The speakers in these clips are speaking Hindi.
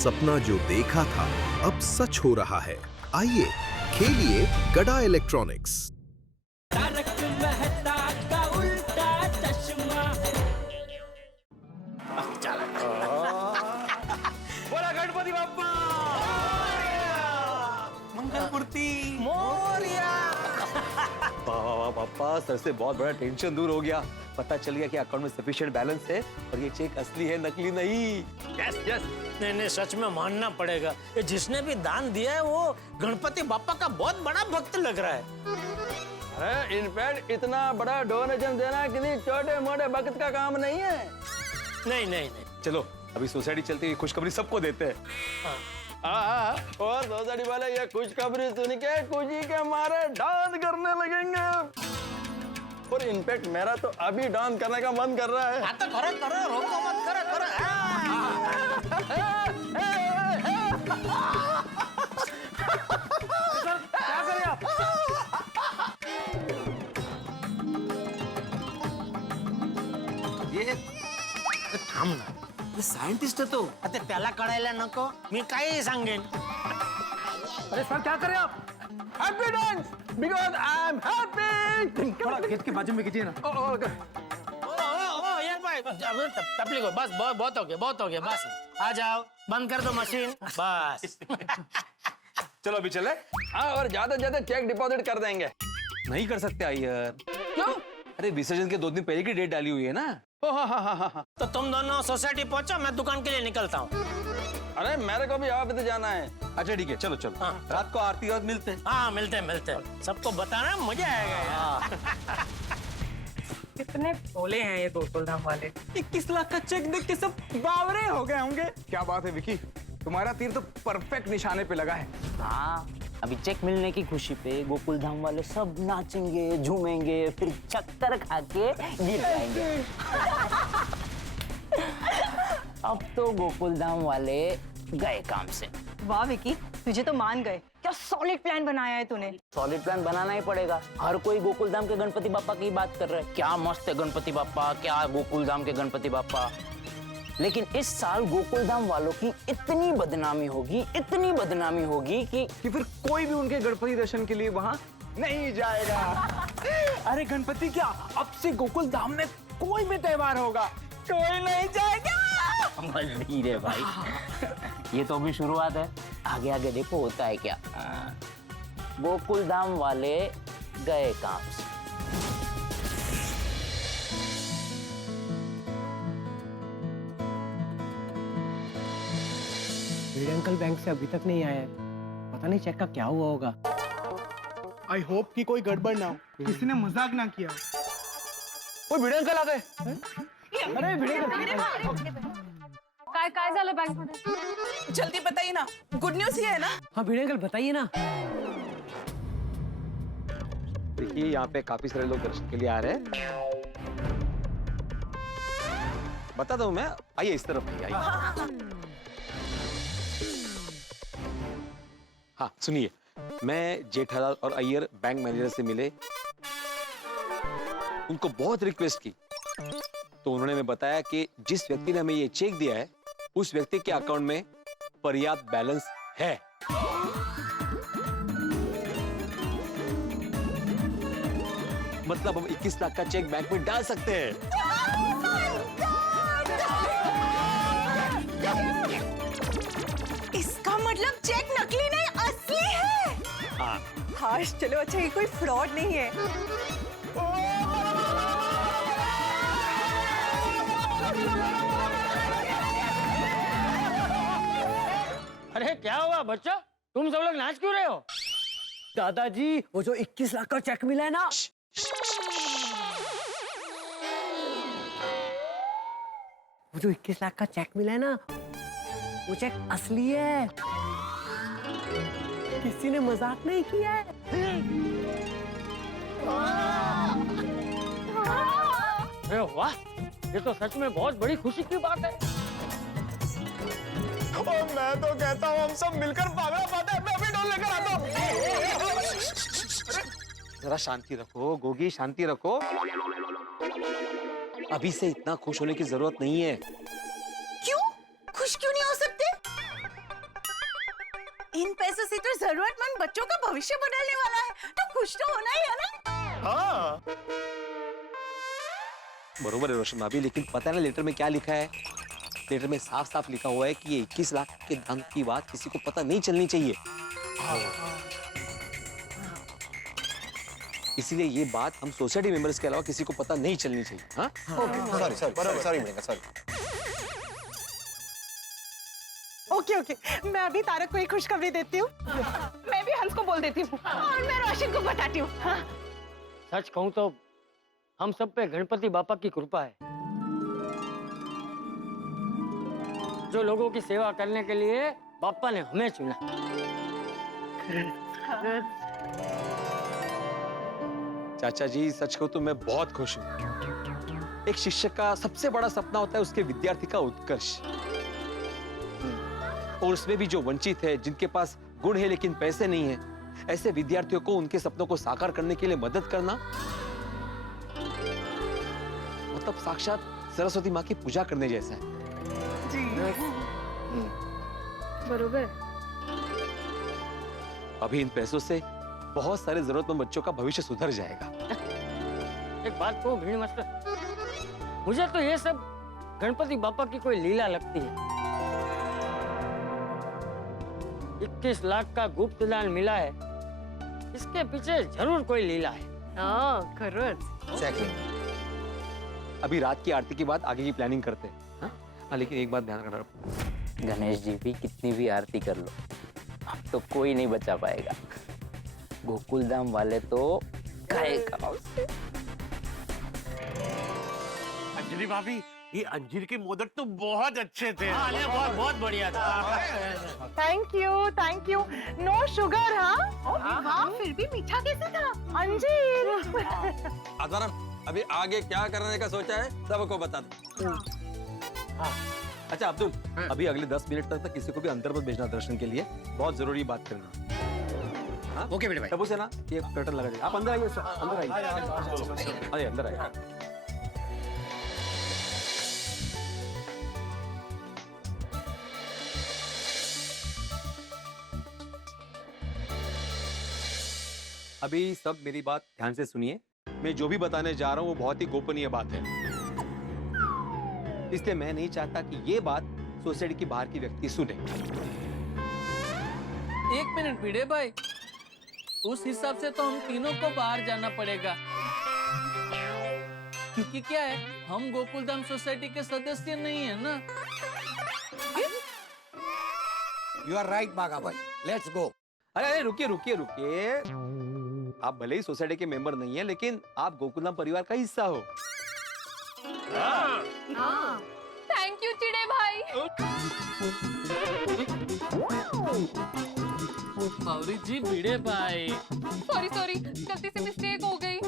सपना जो देखा था अब सच हो रहा है। आइए खेलिए गड़ा इलेक्ट्रॉनिक्स। तारक मेहता का उल्टा चश्मा। बोला गणपति बाप्पा मंगल मूर्ति मोरिया। वाह पापा, सर से बहुत बड़ा टेंशन दूर हो गया। पता चल गया कि अकाउंट में सफिशिएंट बैलेंस है और ये चेक असली है, नकली नहीं। यस यस, नहीं सच में मानना पड़ेगा, ये जिसने भी दान दिया है वो गणपति बाप्पा का बहुत बड़ा भक्त लग रहा है। अरे इनफैक्ट इतना बड़ा डोनेशन देना किसी छोटे मोटे भक्त का काम नहीं है। नहीं। चलो अभी सोसाइटी चलती है, खुशखबरी सबको देते हैं। और सोसाइटी वाले ये खुशखबरी सुन के खुशी के मारे डांस करने लगेंगे। और इनफैक्ट मेरा तो अभी डांस करने का मन कर रहा है। हाँ तो करो, रोको मत, करो। क्या करें आप? ये थांब ना, सायंटिस्ट है तो। आता त्याला कळायला नको, मी काही सांगेन। अरे सर क्या करें आप? Happy dance because I am happy. थोड़ा गेट के बाजू में कीजिए ना। ओ यार भाई, तकलीफ हो, बस बहुत हो गया, बस आ जाओ, बंद कर दो मशीन, बस। चलो अभी चले। हाँ, और ज्यादा चेक डिपॉजिट कर देंगे। नहीं कर सकते अय्यर। क्यों? अरे विसर्जन के 2 दिन पहले की डेट डाली हुई है ना। हाँ। तो तुम दोनों सोसाइटी पहुंचो, मैं दुकान के लिए निकलता हूँ। अरे मेरे को भी ऑफिस जाना है। अच्छा ठीक है, चलो हाँ। रात को आरती और मिलते हैं। हाँ मिलते हैं। सबको बताना, मजा आएगा यार। कितने भोले हैं ये गोकुलधाम वाले। 21 लाख का चेक देख के सब बावरे हो गए होंगे। क्या बात है विकी, तुम्हारा तीर तो परफेक्ट निशाने पे लगा है। हाँ, अभी चेक मिलने की खुशी पे गोकुलधाम वाले सब नाचेंगे, झूमेंगे, फिर चक्कर खा के गिर जाएंगे। अब तो गोकुलधाम वाले गए काम से। वाह विकी, तुझे तो मान गए। क्या सॉलिड प्लान बनाया है तूने। सॉलिड प्लान बनाना ही पड़ेगा। हर कोई गोकुलधाम के गणपति बाप्पा की बात कर रहा है। क्या मस्त है गणपति बाप्पा, क्या गोकुलधाम के गणपति बाप्पा। लेकिन इस साल गोकुलधाम वालों की इतनी बदनामी होगी कि फिर कोई भी उनके गणपति दर्शन के लिए वहां नहीं जाएगा। अरे गणपति क्या, अब से गोकुलधाम में कोई भी त्योहार होगा, कोई नहीं जाएगा। धीरे भाई, ये तो अभी शुरुआत है, आगे देखो होता है क्या। गोकुलधाम वाले गए काम से। भिड़े अंकल बैंक से अभी तक नहीं आए हैं। पता नहीं चेक का क्या हुआ होगा। आई होप कि कोई गड़बड़ ना हो, किसी ने मजाक ना किया। वो भिड़े अंकल आ गए। अरे भिड़े काय झालं बँक मध्ये? जल्दी बताइए ना, गुड न्यूज ही है ना। हाँ भिड़े अंकल बताइए ना। देखिए यहाँ पे काफी सारे लोग दर्शन के लिए आ रहे हैं। बताता हूँ मैं, आइए इस तरफ आइए। हाँ सुनिए, मैं जेठालाल और अय्यर बैंक मैनेजर से मिले, उनको बहुत रिक्वेस्ट की तो उन्होंने हमें बताया कि जिस व्यक्ति ने हमें ये चेक दिया है उस व्यक्ति के अकाउंट में पर्याप्त बैलेंस है। मतलब हम 21 लाख का चेक बैंक में डाल सकते हैं। इसका मतलब चेक नकली नहीं असली है। हाँ हाँ चलो, अच्छा ये कोई फ्रॉड नहीं है। अरे क्या हुआ बच्चा, तुम सब लोग नाच क्यों रहे हो? दादाजी, वो जो 21 लाख का चेक मिला है ना, वो जो 21 लाख का चेक मिला है ना, वो चेक असली है। किसी ने मजाक नहीं किया है। अरे वाह, ये तो सच में बहुत बड़ी खुशी की बात है। और मैं तो कहता हूँ हम सब मिलकर पागल पाते हैं। मैं अभी ढोल लेकर आता हूँ। जरा शांति रखो गोगी, शांति रखो। अभी से इतना खुश होने की जरूरत नहीं है। क्यों खुश क्यों नहीं हो सकते? तो जरूरतमंद बच्चों का भविष्य बदलने वाला है, तो खुश तो होना ही है ना। हाँ बरोबर है रोशन भाभी, लेकिन पता है ना लेटर में क्या लिखा है? लेटर में साफ साफ लिखा हुआ है कि ये 21 लाख के दान की बात किसी को पता नहीं चलनी चाहिए। इसीलिए ये बात हम सोसाइटी मेंबर्स के अलावा किसी को पता नहीं चलनी चाहिए। हाँ ओके ओके, मैं अभी तारक को एक खुशखबरी देती हूँ। मैं भी हंस को बोल देती हूँ और मैं रोशन को बताती हूँ। हाँ? सच कहूं तो हम सब पे गणपति बापा की कृपा है, जो लोगों की सेवा करने के लिए बापा ने हमें चुना। चाचा जी सच कहूं तो मैं बहुत खुश हूँ। एक शिक्षक का सबसे बड़ा सपना होता है उसके विद्यार्थी का उत्कर्ष, और उसमें भी जो वंचित है, जिनके पास गुण है लेकिन पैसे नहीं है, ऐसे विद्यार्थियों को उनके सपनों को साकार करने के लिए मदद करना मतलब साक्षात सरस्वती माँ की पूजा करने जैसा है। बरोबर। अभी इन पैसों से बहुत सारे जरूरतमंद बच्चों का भविष्य सुधर जाएगा। एक बात को भीड़ मास्टर, मुझे तो ये सब गणपति बापा की कोई लीला लगती है। 21 लाख का गुप्त दान मिला है, इसके पीछे जरूर कोई लीला है। हाँ खरंच। अभी रात की आरती के बाद आगे की प्लानिंग करते हैं। हाँ, लेकिन एक बात ध्यान रखना, गणेश जी भी कितनी भी आरती कर लो, अब तो कोई नहीं बचा पाएगा। गोकुल धाम वाले तो खाएगा। अंजलि भाभी, ये अंजीर के मोदक तो बहुत अच्छे थे। हाँ बहुत बहुत बढ़िया था। Thank you. No sugar. हाँ फिर भी मीठा कैसे था? अंजीर। आत्माराम, अभी आगे क्या करने का सोचा है सबको बता दो। अच्छा अब्दुल, अभी अगले 10 मिनट तक किसी को भी अंदर मत भेजना दर्शन के लिए, बहुत जरूरी बात करना। हाँ? ओके बेटे भाई। तब उसे ना ये कर्टन लगा दीजिए। आप अंदर आइए सर, अंदर आइए। आइए अंदर आइए। अभी सब मेरी बात ध्यान से सुनिए। मैं जो भी बताने जा रहा हूँ वो बहुत ही गोपनीय बात है, इसलिए मैं नहीं चाहता कि ये बात सोसाइटी की बाहर की व्यक्ति सुने। एक मिनट भिड़े भाई, उस हिसाब से तो हम तीनों को बाहर जाना पड़ेगा, क्योंकि क्या है, हम गोकुलधाम सोसाइटी के सदस्य नहीं है ना। यू आर राइट बागा भाई, लेट्स गो। अरे रुकिए रुकिए रुकिए, आप भले ही सोसाइटी के मेंबर नहीं है, लेकिन आप गोकुलधाम परिवार का हिस्सा हो। थैंक यू चिड़े भाई। गौरी जी भिड़े भाई, सॉरी गलती से मिस्टेक हो गई।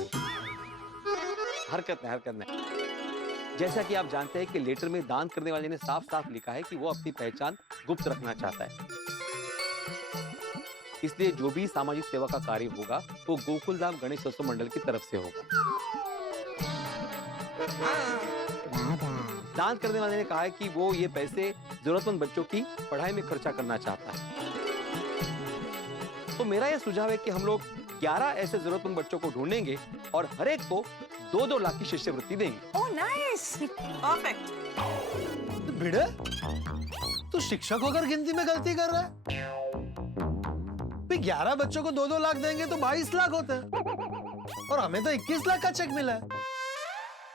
हरकत नहीं। जैसा कि आप जानते हैं कि लेटर में दान करने वाले ने साफ साफ लिखा है कि वो अपनी पहचान गुप्त रखना चाहता है, इसलिए जो भी सामाजिक सेवा का कार्य होगा वो गोकुलधाम गणेशोत्सव मंडल की तरफ से होगा। दान करने वाले ने कहा है कि वो ये पैसे जरूरतमंद बच्चों की पढ़ाई में खर्चा करना चाहता है, तो मेरा ये सुझाव है कि हम लोग 11 ऐसे जरूरतमंद बच्चों को ढूंढेंगे और हर एक को 2-2 लाख की शिष्यवृत्ति देंगे। Oh nice, perfect. भिड़े, तू शिक्षक होकर गिनती में गलती कर रहा है। 11 बच्चों को 2-2 लाख देंगे तो 22 लाख होते हैं, और हमें तो 21 लाख का चेक मिला है।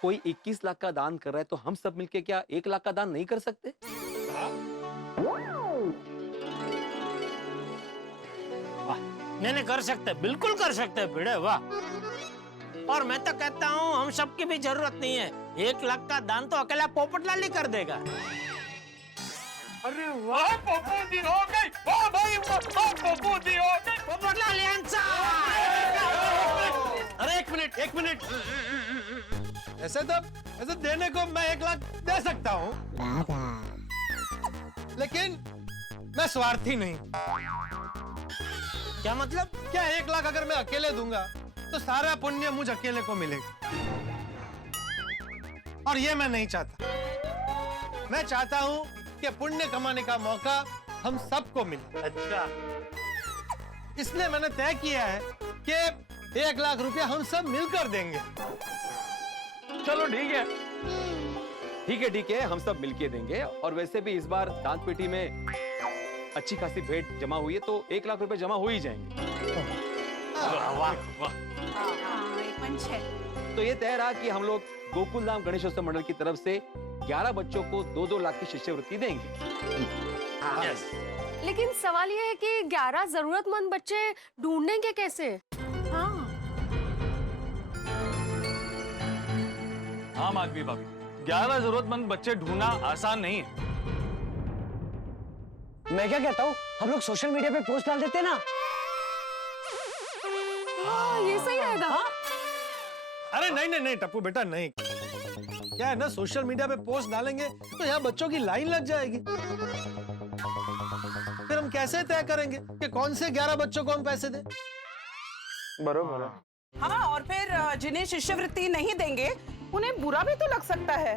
कोई 21 लाख का दान कर रहा है तो हम सब मिलके क्या 1 लाख का दान नहीं कर सकते? नहीं कर सकते, बिल्कुल कर सकते भिड़े, वाह। और मैं तो कहता हूँ हम सबकी भी जरूरत नहीं है, 1 लाख का दान तो अकेला पोपटलाल ही कर देगा। अरे वाह, पोपोदी हो गई, वाह भाई, पोपोदी हो गई, पोपटलाल आंसर। अरे एक मिनट, ऐसे देने को मैं 1 लाख दे सकता हूँ, लेकिन मैं स्वार्थी नहीं। क्या मतलब? क्या 1 लाख अगर मैं अकेले दूंगा तो सारा पुण्य मुझ अकेले को मिलेगा, और ये मैं नहीं चाहता। मैं चाहता हूँ कि पुण्य कमाने का मौका हम सबको मिले। अच्छा, इसलिए मैंने तय किया है कि 1 लाख रुपया हम सब मिलकर देंगे। चलो ठीक है, ठीक है, हम सब मिलके देंगे। और वैसे भी इस बार दान पेटी में अच्छी खासी भेंट जमा हुई है, तो 1 लाख रुपए जमा हो ही जाएंगे। तो ये तय रहा कि हम लोग गोकुलधाम गणेशोत्सव मंडल की तरफ से 11 बच्चों को 2-2 लाख की शिष्यवृत्ति देंगे। लेकिन सवाल ये है कि 11 जरूरतमंद बच्चे ढूंढेंगे कैसे? हाँ माधवी भाभी, 11 जरूरतमंद बच्चे ढूंढना आसान नहीं है। मैं क्या कहता हूँ, हम लोग सोशल मीडिया पे पोस्ट डाल देते ना। हाँ, ये सही रहेगा। अरे नहीं टप्पू बेटा, नहीं। क्या है ना, सोशल मीडिया पे पोस्ट डालेंगे तो यहाँ बच्चों की लाइन लग जाएगी। फिर हम कैसे तय करेंगे कि कौन से 11 बच्चों को हम पैसे दें? बरोबर। हाँ, और फिर जिन्हें शिष्यवृत्ति नहीं देंगे उन्हें बुरा भी तो लग सकता है।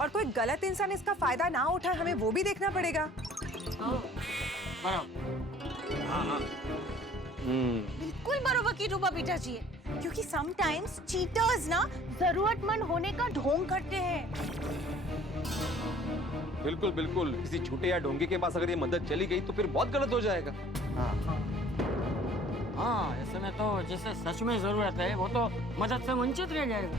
और कोई गलत इंसान इसका फायदा ना उठाए, हमें वो भी देखना पड़ेगा। बिल्कुल बरोबर की रूपा बेटा जी है, क्योंकि समटाइम्स चीटर्स ना जरूरतमंद होने का ढोंग करते हैं। बिल्कुल, किसी झूठे या ढोंगी के पास अगर ये मदद चली गई तो फिर बहुत गलत हो जाएगा। हाँ, ऐसे में तो जिसे सच में जरूरत है वो तो मदद से वंचित रह जाएगा।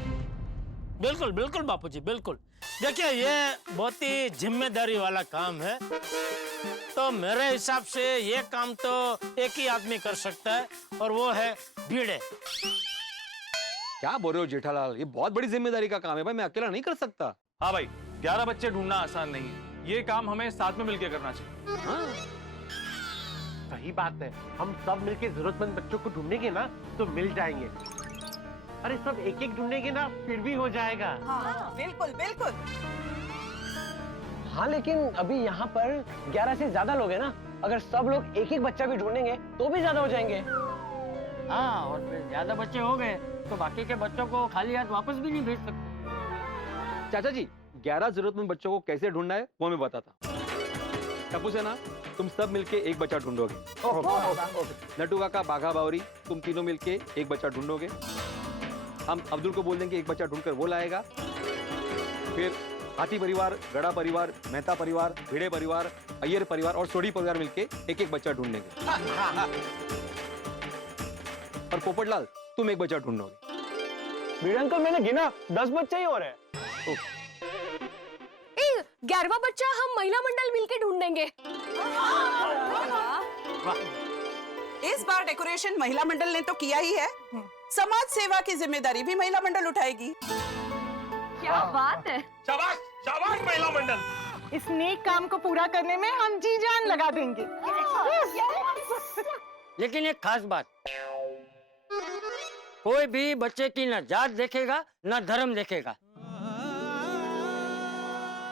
बिल्कुल बापूजी, बिल्कुल। देखिए, ये बहुत ही जिम्मेदारी वाला काम है, तो मेरे हिसाब से ये काम तो एक ही आदमी कर सकता है, और वो है भिड़े। क्या बोल रहे हो जेठालाल, ये बहुत बड़ी जिम्मेदारी का काम है भाई, मैं अकेला नहीं कर सकता। हाँ भाई, 11 बच्चे ढूंढना आसान नहीं है, ये काम हमें साथ में मिलकर करना चाहिए। हाँ? सही बात है, हम सब मिलके जरूरतमंद बच्चों को ढूंढेंगे ना तो मिल जाएंगे। अरे सब एक ढूंढेंगे ना फिर भी हो जाएगा। हाँ, बिल्कुल। हाँ, लेकिन अभी यहाँ पर 11 से ज्यादा लोग हैं ना, अगर सब लोग एक बच्चा भी ढूंढेंगे तो भी ज्यादा हो जाएंगे। हाँ, और फिर ज्यादा बच्चे हो गए तो बाकी के बच्चों को खाली हाथ वापस भी नहीं भेज सकते। चाचा जी, 11 जरूरतमंद बच्चों को कैसे ढूंढना है वो मैं बताता हूँ। टप्पू सेना, तुम सब मिलके एक बच्चा ढूंढोगे। नटू काका, बाघा बावरी, तुम तीनों मिलके एक बच्चा ढूंढोगे। हम अब्दुल को बोल देंगे एक बच्चा ढूंढकर वो लाएगा। फिर हाथी परिवार, गड़ा परिवार, मेहता परिवार, भिड़े परिवार, अय्यर परिवार और सोढ़ी परिवार मिलके एक बच्चा ढूंढेंगे। और पोपटलाल, तुम एक बच्चा ढूंढोगे। भिड़े अंकल, मैंने गिना 10 बच्चे ही हो रहे हैं। 11वां बच्चा हम महिला मंडल मिलके ढूंढेंगे। इस बार डेकोरेशन महिला मंडल ने तो किया ही है, समाज सेवा की जिम्मेदारी भी महिला मंडल उठाएगी। क्या बात है। शाबाश महिला मंडल। इस नेक काम को पूरा करने में हम जी जान लगा देंगे। लेकिन एक खास बात, कोई भी बच्चे की न जात देखेगा न धर्म देखेगा,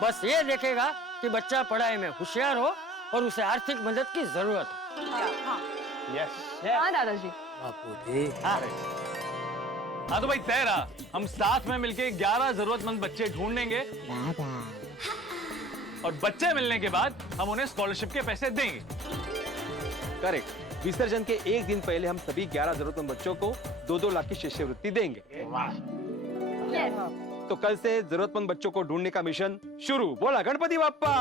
बस ये देखेगा कि बच्चा पढ़ाई में होशियार हो और उसे आर्थिक मदद की जरूरत हो। हाँ दादाजी। हाँ तो भाई तय रहा, हम साथ में मिलके 11 जरूरतमंद बच्चे ढूंढेंगे और बच्चे मिलने के बाद हम उन्हें स्कॉलरशिप के पैसे देंगे। करेक्ट। विसर्जन के एक दिन पहले हम सभी 11 जरूरतमंद बच्चों को 2-2 लाख की शिष्यवृत्ति देंगे। तो कल से जरूरतमंद बच्चों को ढूंढने का मिशन शुरू। बोला गणपति बाप्पा।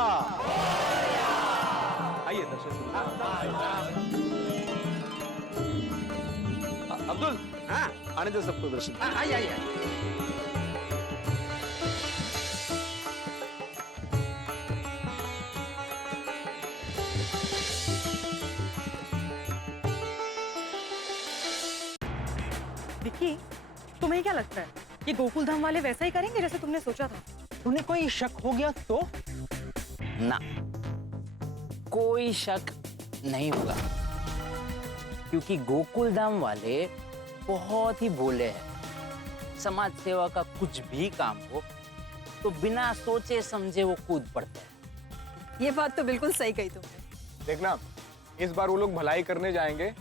आइए दर्शक। अब्दुल, आने दो सबको दर्शन। आइए। विक्की, तुम्हें क्या लगता है ये गोकुलधाम वाले वैसा ही करेंगे जैसे तुमने सोचा था? उन्हें कोई शक हो गया तो? ना, कोई शक नहीं होगा, क्योंकि गोकुलधाम वाले बहुत ही भोले हैं। समाज सेवा का कुछ भी काम हो तो बिना सोचे समझे वो कूद पड़ते हैं। ये बात तो बिल्कुल सही कही तुमने। देखना, इस बार वो लोग भलाई करने जाएंगे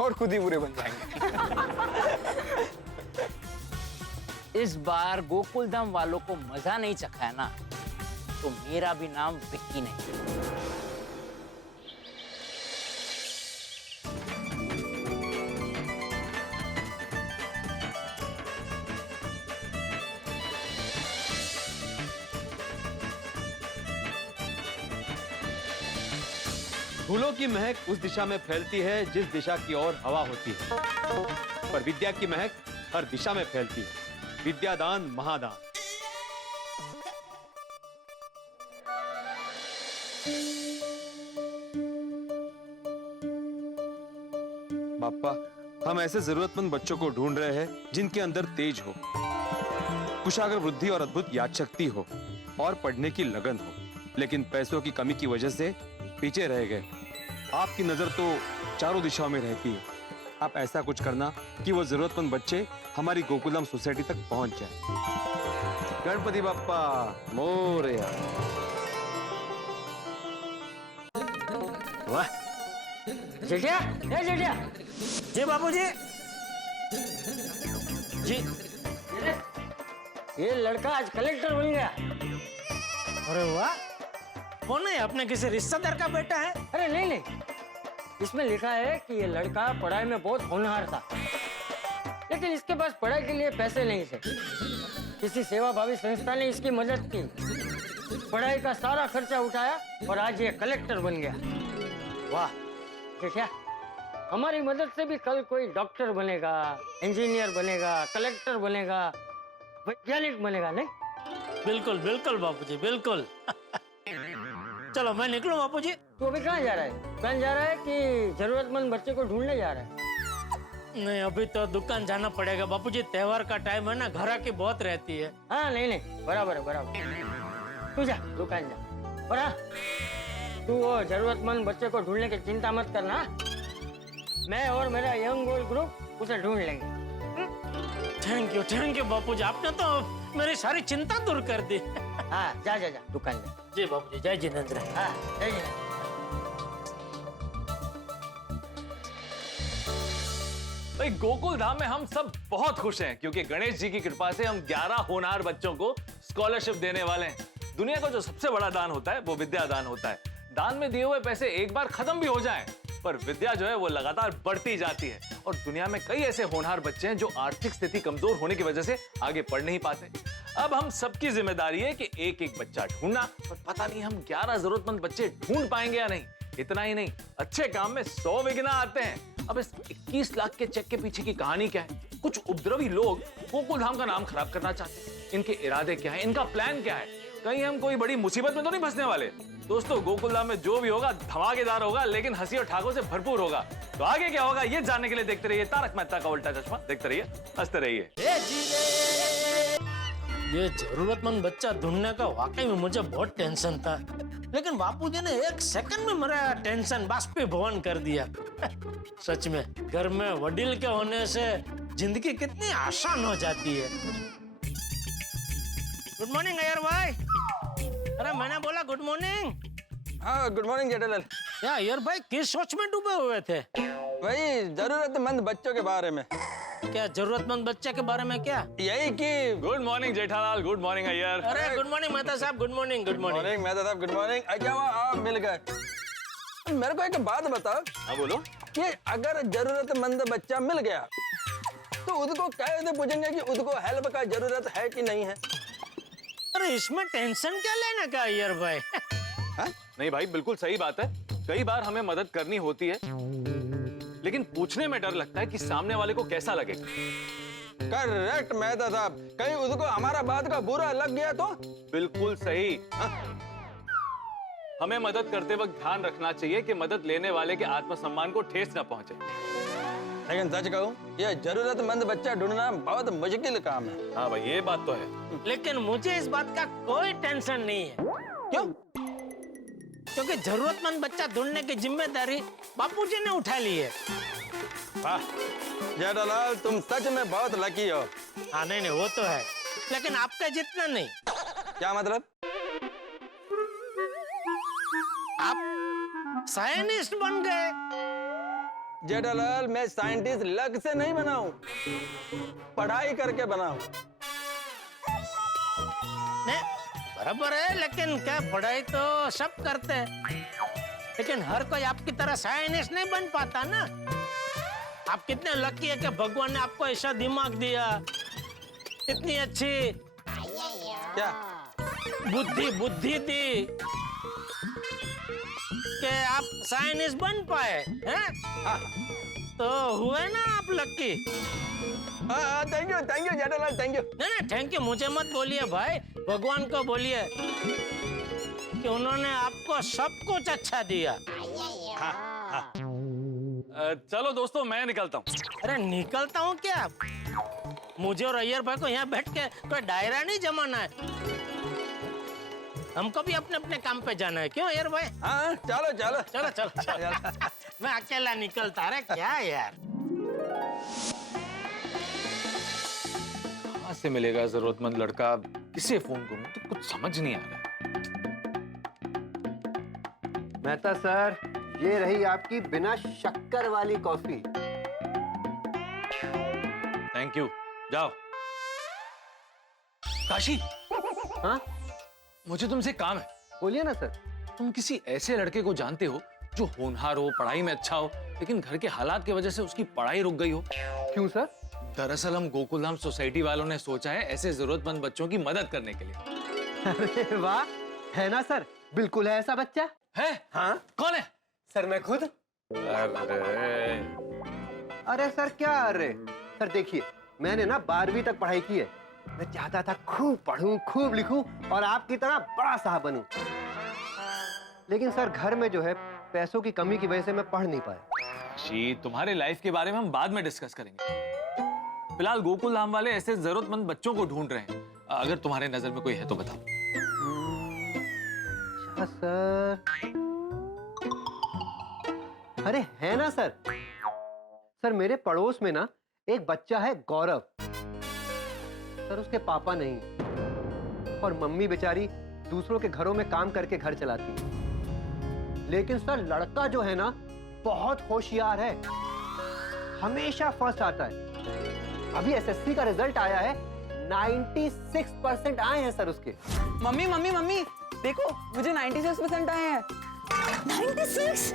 और खुद ही बुरे बन जाएंगे। इस बार गोकुलधाम वालों को मजा नहीं चखाया ना, तो मेरा भी नाम विक्की नहीं। फूलों की महक उस दिशा में फैलती है जिस दिशा की ओर हवा होती है, पर विद्या की महक हर दिशा में फैलती है। विद्यादान महादान। पापा, हम ऐसे जरूरतमंद बच्चों को ढूंढ रहे हैं जिनके अंदर तेज हो, कुशाग्र बुद्धि और अद्भुत याद शक्ति हो और पढ़ने की लगन हो, लेकिन पैसों की कमी की वजह से पीछे रह गए। आपकी नजर तो चारों दिशाओं में रहती है। आप ऐसा कुछ करना कि वो जरूरतमंद बच्चे हमारी गोकुलधाम सोसाइटी तक पहुंच जाए। गणपति बप्पा मोरया। वाह जेठिया, ए जेठिया। जी बाबूजी। जी। ये लड़का आज कलेक्टर बन गया। अरे वाह, कौन है? अपने किसी रिश्तेदार का बेटा है? अरे नहीं नहीं, इसमें लिखा है कि ये लड़का पढ़ाई में बहुत होनहार था, लेकिन इसके पास पढ़ाई के लिए पैसे नहीं थे। किसी सेवाभावी संस्था ने इसकी मदद की, पढ़ाई का सारा खर्चा उठाया और आज ये कलेक्टर बन गया। वाह जेठिया, हमारी मदद से भी कल कोई डॉक्टर बनेगा, इंजीनियर बनेगा, कलेक्टर बनेगा, वैज्ञानिक बनेगा। नहीं? बिल्कुल बिल्कुल बापूजी, बिल्कुल। चलो मैं निकलूं बापूजी। तू अभी कहाँ जा रहा है? दुकान जा रहा है कि जरूरतमंद बच्चे को ढूंढने जा रहा है? नहीं, अभी तो दुकान जाना पड़ेगा बापूजी, त्योहार का टाइम है ना, ग्राहकी बहुत रहती है। हाँ नहीं नहीं, बराबर है बराबर। तू जा दुकान जा, और हाँ तू वो जरूरतमंद बच्चे को ढूंढने की चिंता मत करना। मैं और मेरा यंग गोल ग्रुप उसे ढूंढ लेंगे। थैंक यू बापूजी, आपने तो मेरी सारी चिंता दूर कर दी। हाँ जा जा जा दुकान जा। जी बापूजी, जय जिनेंद्र। हाँ जय जिनेंद्र। भाई गोकुल धाम में हम सब बहुत खुश हैं क्योंकि गणेश जी की कृपा से हम 11 होनहार बच्चों को स्कॉलरशिप देने वाले हैं। दुनिया का जो सबसे बड़ा दान होता है वो विद्या दान होता है। दान में दिए हुए पैसे एक बार खत्म भी हो जाएं, पर विद्या जो है वो लगातार बढ़ती जाती है। और दुनिया में कई ऐसे होनहार बच्चे हैं जो आर्थिक स्थिति कमजोर होने की वजह से आगे पढ़ नहीं पाते। अब हम सबकी जिम्मेदारी है कि एक एक बच्चा ढूंढना, पर पता नहीं हम 11 जरूरतमंद बच्चे ढूंढ पाएंगे या नहीं। इतना ही नहीं, अच्छे काम में 100 विघ्न आते हैं। अब इस 21 लाख के चेक के पीछे की कहानी क्या है? कुछ उपद्रवी लोग गोकुल धाम का नाम खराब करना चाहते हैं। इनके इरादे क्या है? इनका प्लान क्या है? कहीं हम कोई बड़ी मुसीबत में तो नहीं फंसने वाले? दोस्तों, गोकुल धाम में जो भी होगा धमाकेदार होगा, लेकिन हंसी और ठाकों से भरपूर होगा। तो आगे क्या होगा ये जानने के लिए देखते रहिए तारक मेहता का उल्टा चश्मा। देखते रहिए, हंसते रहिए। ये जरूरतमंद बच्चा ढूंढने का वाकई में मुझे बहुत टेंशन था, लेकिन बापूजी ने एक सेकंड में मेरा टेंशन बाष्पीभवन कर दिया। सच में घर में वडील के होने से जिंदगी कितनी आसान हो जाती है। गुड मॉर्निंग अय्यर भाई। अरे मैंने बोला गुड मॉर्निंग। हाँ गुड मॉर्निंग जेठालाल। क्या अय्यर भाई किस सोच में डूबे हुए थे? वही जरूरतमंद बच्चों के बारे में। क्या जरूरतमंद बच्चे के बारे में? क्या यही कि good morning Jethalal, good morning Iyer. अरे गुड मॉर्निंग मेहता साहब, good morning. Good morning Mehta साहब, गुड मॉर्निंग। क्या हुआ आप मिल गए? मेरे को एक बात बताओ। हाँ बोलो। कि अगर जरूरतमंद बच्चा मिल गया तो उसको कैसे पूछेंगे कि उसको हेल्प का जरूरत है कि नहीं है? अरे इसमें टेंशन क्या लेने का अय्यर भाई? नहीं भाई, बिल्कुल सही बात है। कई बार हमें मदद करनी होती है, लेकिन पूछने में डर लगता है कि सामने वाले को कैसा लगेगा। करेक्ट मेहता साहब, कहीं उसको हमारा बात का बुरा लग गया तो? बिल्कुल सही। हमें मदद करते वक्त ध्यान रखना चाहिए कि मदद लेने वाले के आत्मसम्मान को ठेस न पहुंचे। लेकिन सच कहूं, यह जरूरतमंद बच्चा ढूंढना बहुत मुश्किल काम है। हाँ भाई, ये बात तो है। लेकिन मुझे इस बात का कोई टेंशन नहीं है। क्यों? क्योंकि जरूरतमंद बच्चा ढूंढने की जिम्मेदारी बापूजी ने उठा ली है। वाह जेठालाल, तुम सच में बहुत लकी हो। हाँ नहीं वो तो है, लेकिन आपका जितना नहीं। क्या मतलब? आप साइंटिस्ट बन गए। जेठालाल, मैं साइंटिस्ट लक से नहीं बना हूं, पढ़ाई करके बना हूं। बराबर है, लेकिन क्या पढ़ाई तो सब करते हैं, लेकिन हर कोई आपकी तरह साइंटिस्ट नहीं बन पाता ना। आप कितने लकी है कि भगवान ने आपको ऐसा दिमाग दिया, इतनी अच्छी क्या बुद्धि दी। कि आप साइंटिस्ट बन पाए हैं? तो हुए ना आप lucky. Thank you Jethalal, thank you. नहीं थैंक यू मुझे मत बोलिए भाई, भगवान को बोलिए कि उन्होंने आपको सब कुछ अच्छा दिया। चलो दोस्तों मैं निकलता हूँ। अरे निकलता हूँ क्या? मुझे और अय्यर भाई को यहाँ बैठ के कोई डायरा नहीं जमाना है, हमको भी अपने अपने काम पे जाना है। क्यों अय्यर भाई? हाँ चलो चलो चलो चलो, चलो। मैं अकेला निकलता। अरे क्या यार, कहाँ से मिलेगा जरूरतमंद लड़का? किसे फोन करूं तो कुछ समझ नहीं आ रहा। मेहता सर, ये रही आपकी बिना शक्कर वाली कॉफी। थैंक यू, जाओ। काशी, हाँ मुझे तुमसे काम है। बोलिए ना सर। तुम किसी ऐसे लड़के को जानते हो जो होनहार हो, पढ़ाई में अच्छा हो, लेकिन घर के हालात की वजह से उसकी पढ़ाई रुक गई हो? क्यों सर? दरअसल हम गोकुलधाम सोसाइटी वालों ने सोचा है ऐसे जरूरतमंद बच्चों की मदद करने के लिए। अरे वाह, है ना सर, बिल्कुल है ऐसा बच्चा। है? हाँ। कौन है? सर मैं खुद। अरे सर क्या अरे सर, देखिए मैंने ना 12वीं तक पढ़ाई की है। मैं चाहता था खूब पढूं, खूब लिखूं और आपकी तरह बड़ा साहब बनूं, लेकिन सर घर में जो है पैसों की कमी की वजह से मैं पढ़ नहीं पाया। जी, तुम्हारे लाइफ के बारे में हम बाद में डिस्कस करेंगे। फिलहाल गोकुलधाम वाले ऐसे जरूरतमंद बच्चों को ढूंढ रहे हैं। अगर तुम्हारे नजर में कोई है तो बताओ। अच्छा सर, अरे है ना सर। सर मेरे पड़ोस में ना एक बच्चा है गौरव। सर उसके पापा नहीं और मम्मी बेचारी दूसरों के घरों में काम करके घर चलाती है, लेकिन सर लड़का जो है ना बहुत होशियार है, हमेशा फर्स्ट आता है। अभी एसएससी का रिजल्ट आया है, 96% आए हैं सर उसके। मम्मी मम्मी मम्मी देखो, मुझे 96% आए हैं। 96?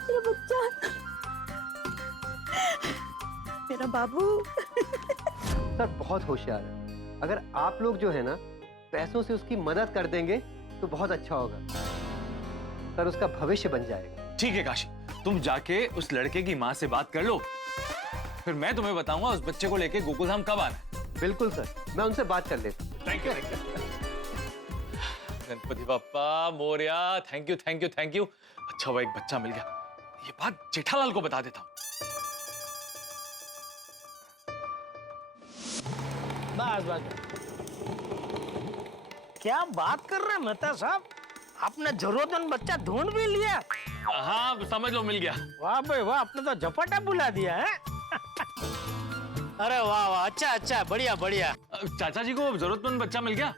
मेरा बच्चा, मेरा बाबू। सर बहुत होशियार है। अगर आप लोग जो है ना पैसों से उसकी मदद कर देंगे तो बहुत अच्छा होगा सर, उसका भविष्य बन जाएगा। ठीक है काशी, तुम जाके उस लड़के की माँ से बात कर लो, फिर मैं तुम्हें बताऊंगा उस बच्चे को लेके गोकुलधाम कब आना है। बिल्कुल सर, मैं उनसे बात कर लेता हूँ। Thank you, thank you. Ganpati Bappa Morya, thank you thank you thank you. अच्छा हुआ एक बच्चा मिल गया। ये बात जेठालाल को बता देता हूँ। बस बस, क्या बात कर रहे हैं मेहता साहब, आपने जरूरतमंद बच्चा ढूंढ भी लिया? हाँ समझ लो, मिल गया। वाह भाई वाह, आपने तो झपटा बुला दिया है। अरे वाह वाह, अच्छा अच्छा, बढ़िया बढ़िया। चाचा जी को जरूरतमंद बच्चा मिल गया?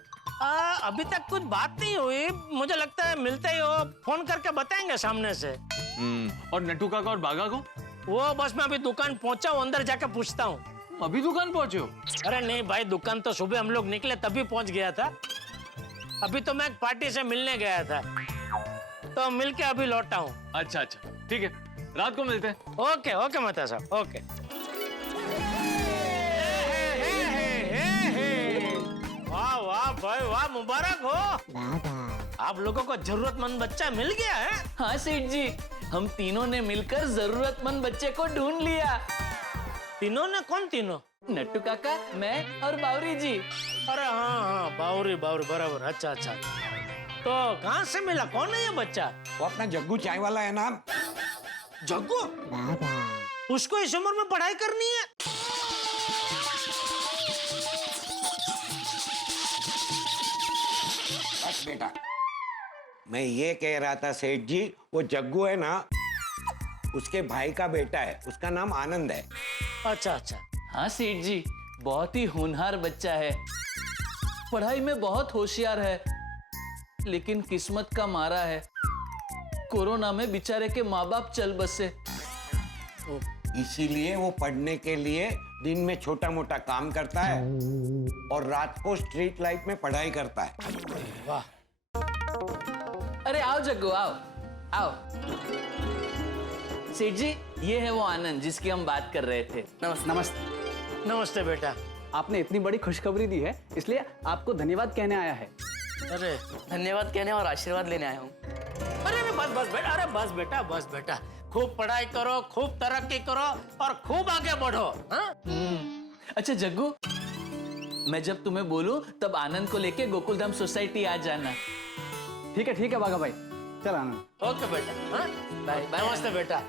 अभी तक कुछ बात नहीं हुई, मुझे लगता है मिलते ही वो फोन करके बताएंगे सामने से। और नट्टू काका और बागा को? वो बस मैं अभी दुकान पहुंचा हूँ, अंदर जाके पूछता हूँ। अभी दुकान पहुंचे हो? अरे नहीं भाई, दुकान तो सुबह हम लोग निकले तभी पहुंच गया था। अभी तो मैं एक पार्टी से मिलने गया था, तो मिलके अभी लौटा हूँ। अच्छा अच्छा, ठीक है, रात को मिलते हैं। ओके ओके मेहता साहब, ओके। वाह वाह भाई वाह, मुबारक हो, आप लोगों को जरूरतमंद बच्चा मिल गया है। हाँ सेठ जी, हम तीनों ने मिलकर जरूरतमंद बच्चे को ढूंढ लिया। तीनों ने? कौन तीनों? नट्टू काका, मैं और बावरी जी। अरे हाँ हाँ, बावरी बावरी, बराबर। अच्छा अच्छा, तो कहाँ से मिला? कौन है ये बच्चा? वो अपना जग्गू चाय वाला है ना। जग्गू? उसको इस उम्र में पढ़ाई करनी है? बस बेटा, मैं ये कह रहा था सेठ जी, वो जग्गू है ना, उसके भाई का बेटा है, उसका नाम आनंद है। अच्छा अच्छा। हाँ सेठ जी, बहुत ही होनहार बच्चा है, पढ़ाई में बहुत होशियार है, लेकिन किस्मत का मारा है, कोरोना में बेचारे के माँ बाप चल बसे। इसीलिए वो पढ़ने के लिए दिन में छोटा मोटा काम करता है और रात को स्ट्रीट लाइट में पढ़ाई करता है। वाह। अरे आओ जग्गू, आओ आओ। सेठ जी, ये है वो आनंद जिसकी हम बात कर रहे थे। नमस्ते। नमस्ते बेटा। आपने इतनी बड़ी खुशखबरी दी है, इसलिए आपको धन्यवाद कहने आया है। अरे धन्यवाद कहने और आशीर्वाद लेने आया हूँ। अरे बस बेटा, अरे बस बेटा, बस बेटा, खूब पढ़ाई करो, खूब तरक्की करो और खूब आगे बढ़ो। हाँ? अच्छा जग्गू, मैं जब तुम्हें बोलूं तब आनंद को लेके गोकुलधाम सोसाइटी आ जाना। ठीक है बाघा भाई, चल आनंद। ओके बेटा, हाँ? बाय बाय, नमस्ते बेटा।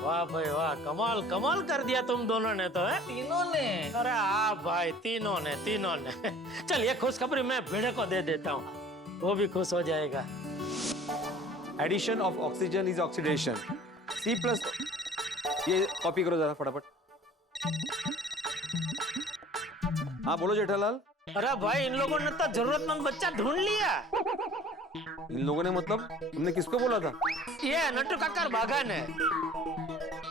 वाह भाई वाह, कमाल कमाल कर दिया तुम दोनों ने तो, है? तीनों ने। अरे हाँ भाई, तीनों ने। चल ये खुशखबरी मैं भिड़े को दे देता हूँ, वो भी खुश हो जाएगा। Addition of oxygen is oxidation, C+। ये कॉपी करो जरा फटाफट। हाँ बोलो जेठालाल। अरे भाई, इन लोगों ने तो जरूरतमंद बच्चा ढूंढ लिया। इन लोगों ने मतलब, तुमने किसको बोला था? ये नट्टू काका बाघा ने।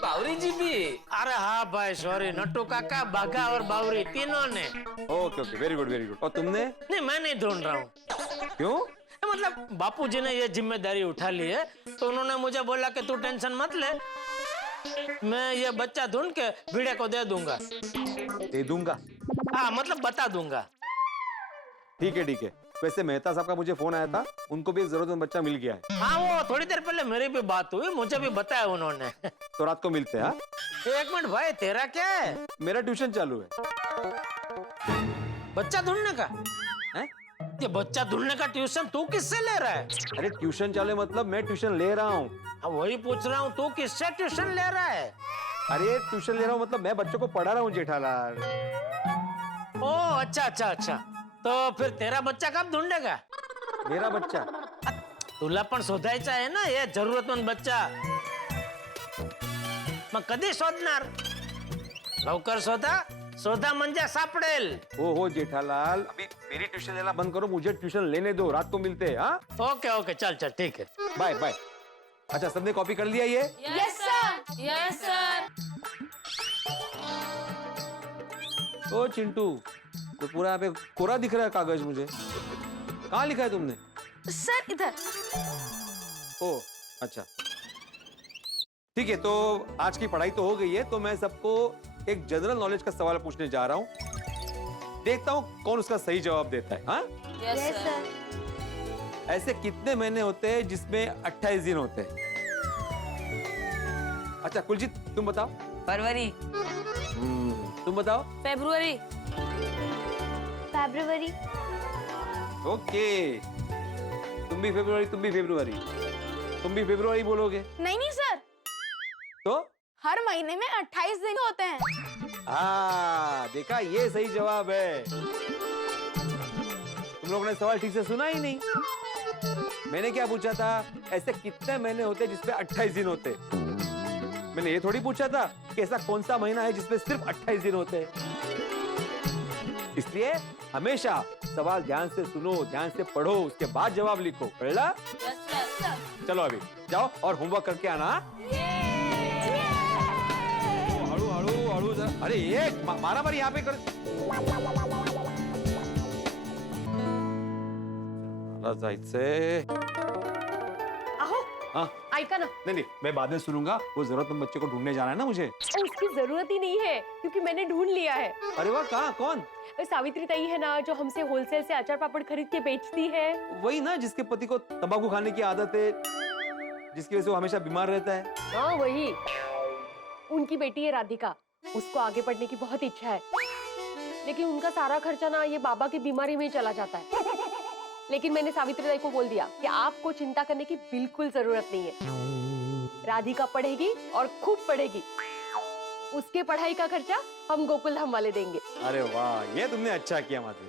बावरी जी भी? अरे हाँ भाई सॉरी, नट्टू काका, बाघा और बावरी तीनों ने। Okay, very good. और तुमने? नहीं, मैं नहीं ढूंढ रहा हूँ। क्यों? मतलब बापूजी ने ये जिम्मेदारी उठा ली है, तो उन्होंने मुझे बोला कि तू टेंशन मत ले, मैं ये बच्चा ढूंढ के भिड़े को दे दूंगा। दे दूंगा? हाँ मतलब बता दूंगा। ठीक है। वैसे मेहता साहब का मुझे फोन आया था, उनको भी एक जरूरतमंद बच्चा मिल गया है। हाँ, वो थोड़ी देर पहले मेरी भी बात हुई, मुझे भी बताया उन्होंने। तो रात को मिलते हैं। एक मिनट भाई, तेरा क्या है? मेरा ट्यूशन चालू है। बच्चा ढूंढने का है? ये बच्चा ढूंढने का ट्यूशन तू किससे ले रहा है? अरे ट्यूशन चालू मतलब मैं ट्यूशन ले रहा हूँ। वही पूछ रहा हूँ, तू किससे ट्यूशन ले रहा है? अरे ट्यूशन ले रहा हूँ मतलब मैं बच्चों को पढ़ा रहा हूँ जेठालाल। ओ अच्छा। तो फिर तेरा बच्चा कब ढूंढेगा? मेरा बच्चा? तुला पण शोधायचा आहे ना, ये जरूरतमंद बच्चा। मग कधी शोधणार? लवकर शोधा म्हणजे सापडेल। हो जेठालाल, अभी मेरी ट्यूशन लेना बंद करो, मुझे ट्यूशन लेने दो, रात को मिलते हैं। हाँ ओके, चल ठीक है, बाय। अच्छा, सबने कॉपी कर लिया ये? Yes sir. ओ चिंटू, तो पूरा यहाँ पे कोरा दिख रहा है कागज मुझे, कहाँ लिखा है तुमने? सर इधर। ओ अच्छा, ठीक है। तो आज की पढ़ाई तो हो गई है, तो मैं सबको एक जनरल नॉलेज का सवाल पूछने जा रहा हूँ। देखता हूँ कौन उसका सही जवाब देता है। हाँ? Yes sir. ऐसे कितने महीने होते हैं जिसमें 28 दिन होते हैं? अच्छा कुलजीत, तुम बताओ। फरवरी। तुम बताओ। फरवरी। ओके, तुम भी फेब्रुवरी बोलोगे? नहीं सर, तो हर महीने में 28 दिन होते हैं। हाँ देखा, ये सही जवाब है। तुम लोगों ने सवाल ठीक से सुना ही नहीं। मैंने क्या पूछा था, ऐसे कितने महीने होते जिसमें 28 दिन होते? मैंने ये थोड़ी पूछा था कि ऐसा कौन सा महीना है जिसमें सिर्फ 28 दिन होते हैं। इसलिए हमेशा सवाल ध्यान से सुनो, ध्यान से पढ़ो, उसके बाद जवाब लिखो, पढ़ला? चलो अभी जाओ और होमवर्क करके आना। हळू अरे ये मारामारी यहाँ पे कर। जायचंय। हाँ ऐका ना, नहीं मैं बाद में सुनूंगा, वो जरूरतमंद बच्चे को ढूंढने जाना है ना मुझे। उसकी जरूरत ही नहीं है क्योंकि मैंने ढूंढ लिया है। अरे वाह, कहाँ? कौन? सावित्री ताई है ना, जो हमसे होलसेल से अचार पापड़ खरीद के बेचती है। वही ना, जिसके पति को तंबाकू खाने की आदत है, जिसकी वजह से वो हमेशा बीमार रहता है। हाँ वही, उनकी बेटी है राधिका, उसको आगे पढ़ने की बहुत इच्छा है, लेकिन उनका सारा खर्चा ना ये बाबा की बीमारी में ही चला जाता है। लेकिन मैंने सावित्री ताई को बोल दिया कि आपको चिंता करने की बिल्कुल जरूरत नहीं है, राधिका पढ़ेगी और खूब पढ़ेगी, उसके पढ़ाई का खर्चा हम गोकुल धाम वाले देंगे। अरे वाह, ये तुमने अच्छा किया माधवी।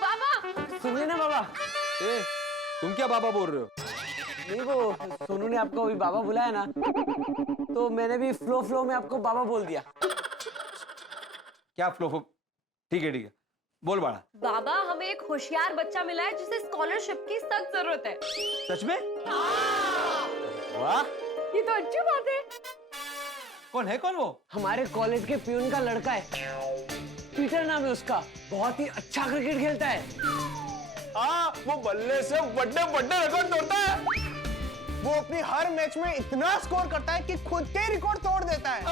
बाबा सुनिए ना बाबा। तुम क्या बाबा बोल रहे हो? नहीं, वो सोनू ने आपको अभी बाबा बुलाया ना, तो मैंने भी फ्लो में आपको बाबा बोल दिया। क्या फ्लो? ठीक है, बोल बाड़ा। बाबा, हमें एक होशियार बच्चा मिला है जिसे स्कॉलरशिप की सख्त जरूरत है। सच में? वाह, ये तो अच्छी बात है। कौन है वो? हमारे कॉलेज के प्यून का लड़का है, पीटर नाम है उसका, बहुत ही अच्छा क्रिकेट खेलता है। वो बल्ले से बड़े रिकॉर्ड तोड़ता है। वो अपनी हर मैच में इतना स्कोर करता है कि खुद के रिकॉर्ड तोड़ देता है।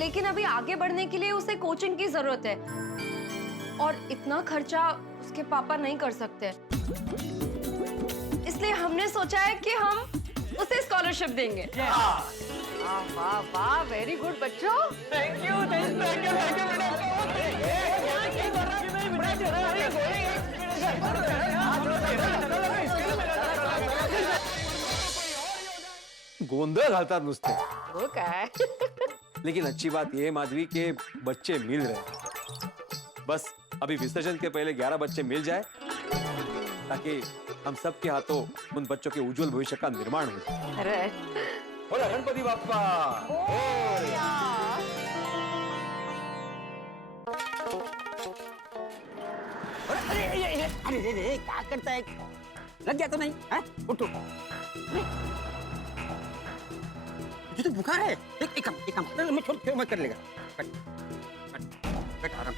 लेकिन अभी आगे बढ़ने के लिए उसे कोचिंग की जरूरत है और इतना खर्चा उसके पापा नहीं कर सकते। इसलिए हमने सोचा है कि हम उसे स्कॉलरशिप देंगे। वाह वाह वाह, वेरी गुड बच्चों। थैंक यू गोंधळ घालतात नुसते। वो काय? लेकिन अच्छी बात यह है माधवी के बच्चे मिल रहे हैं। बस अभी विसर्जन के पहले 11 बच्चे मिल जाए ताकि हम सबके हाथों उन बच्चों के उज्जवल भविष्य का निर्माण हो जाए। अरे बोला गणपति बाप्पा। अरे क्या करता है? लग गया तो नहीं? उठो। तुझे तो बुखार है। एक काम मैं छोड़ फिर मैं कर लेगा। बैठ आराम।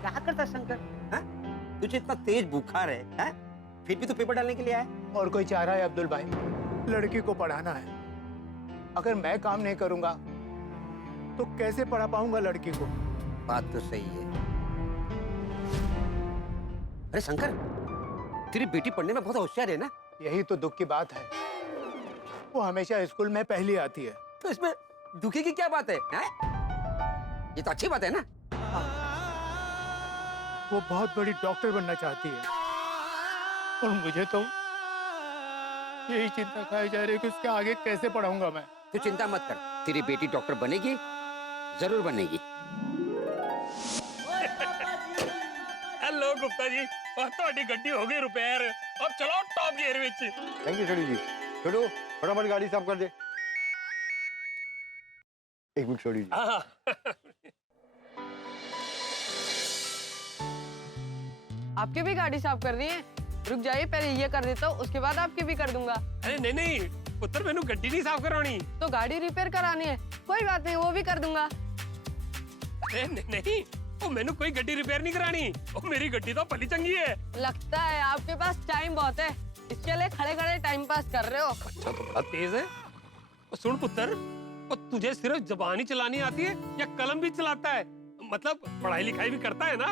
क्या करता शंकर? तुझे इतना तेज बुखार है? फिर भी तो पेपर डालने के लिए आया? और कोई चाह रहा है अब्दुल भाई, लड़की को पढ़ाना है। अगर मैं काम नहीं करूंगा तो कैसे पढ़ा पाऊंगा लड़की को? बात तो सही है। अरे शंकर, तेरी बेटी पढ़ने में बहुत होशियार है ना? यही तो दुख की बात है, वो हमेशा स्कूल में पहली आती है। तो इसमें दुखी की क्या बात है? ये तो अच्छी बात है ना? वो बहुत बड़ी डॉक्टर बनना चाहती है और मुझे तो यही चिंता खाई जा रही है कि उसके आगे कैसे पढ़ाऊंगा मैं। तू चिंता मत कर, तेरी बेटी डॉक्टर बनेगी, जरूर बनेगी। हेलो गुप्ता जी, ਤੁਹਾਡੀ ਗੱਡੀ हो गई रिपेयर। अब चलो टॉप गियर ਵਿੱਚ। थैंक यू छोटू जी। छोटू फटाफट गाड़ी साफ कर दे। एक मिनट छोटू जी। आपकी भी गाड़ी साफ करनी है? रुक जाइए, पहले ये कर देता हूँ, उसके बाद आपकी भी कर दूंगा। अरे नहीं नहीं पुत्र, मैंने गड्डी नहीं साफ करवानी। तो गाड़ी रिपेयर करानी है, कोई बात नहीं, वो भी कर दूंगा। नहीं, वो मैंने कोई गड्डी रिपेयर नहीं करानी। वो मेरी गड्डी तो भली चंगी है। लगता है आपके पास टाइम बहुत है, इसके लिए खड़े खड़े टाइम पास कर रहे हो। अच्छा तो बड़ा तेज है। सुन पुत्र, वो तुझे सिर्फ जबान ही चलानी आती है या कलम भी चलाता है? मतलब पढ़ाई लिखाई भी करता है ना?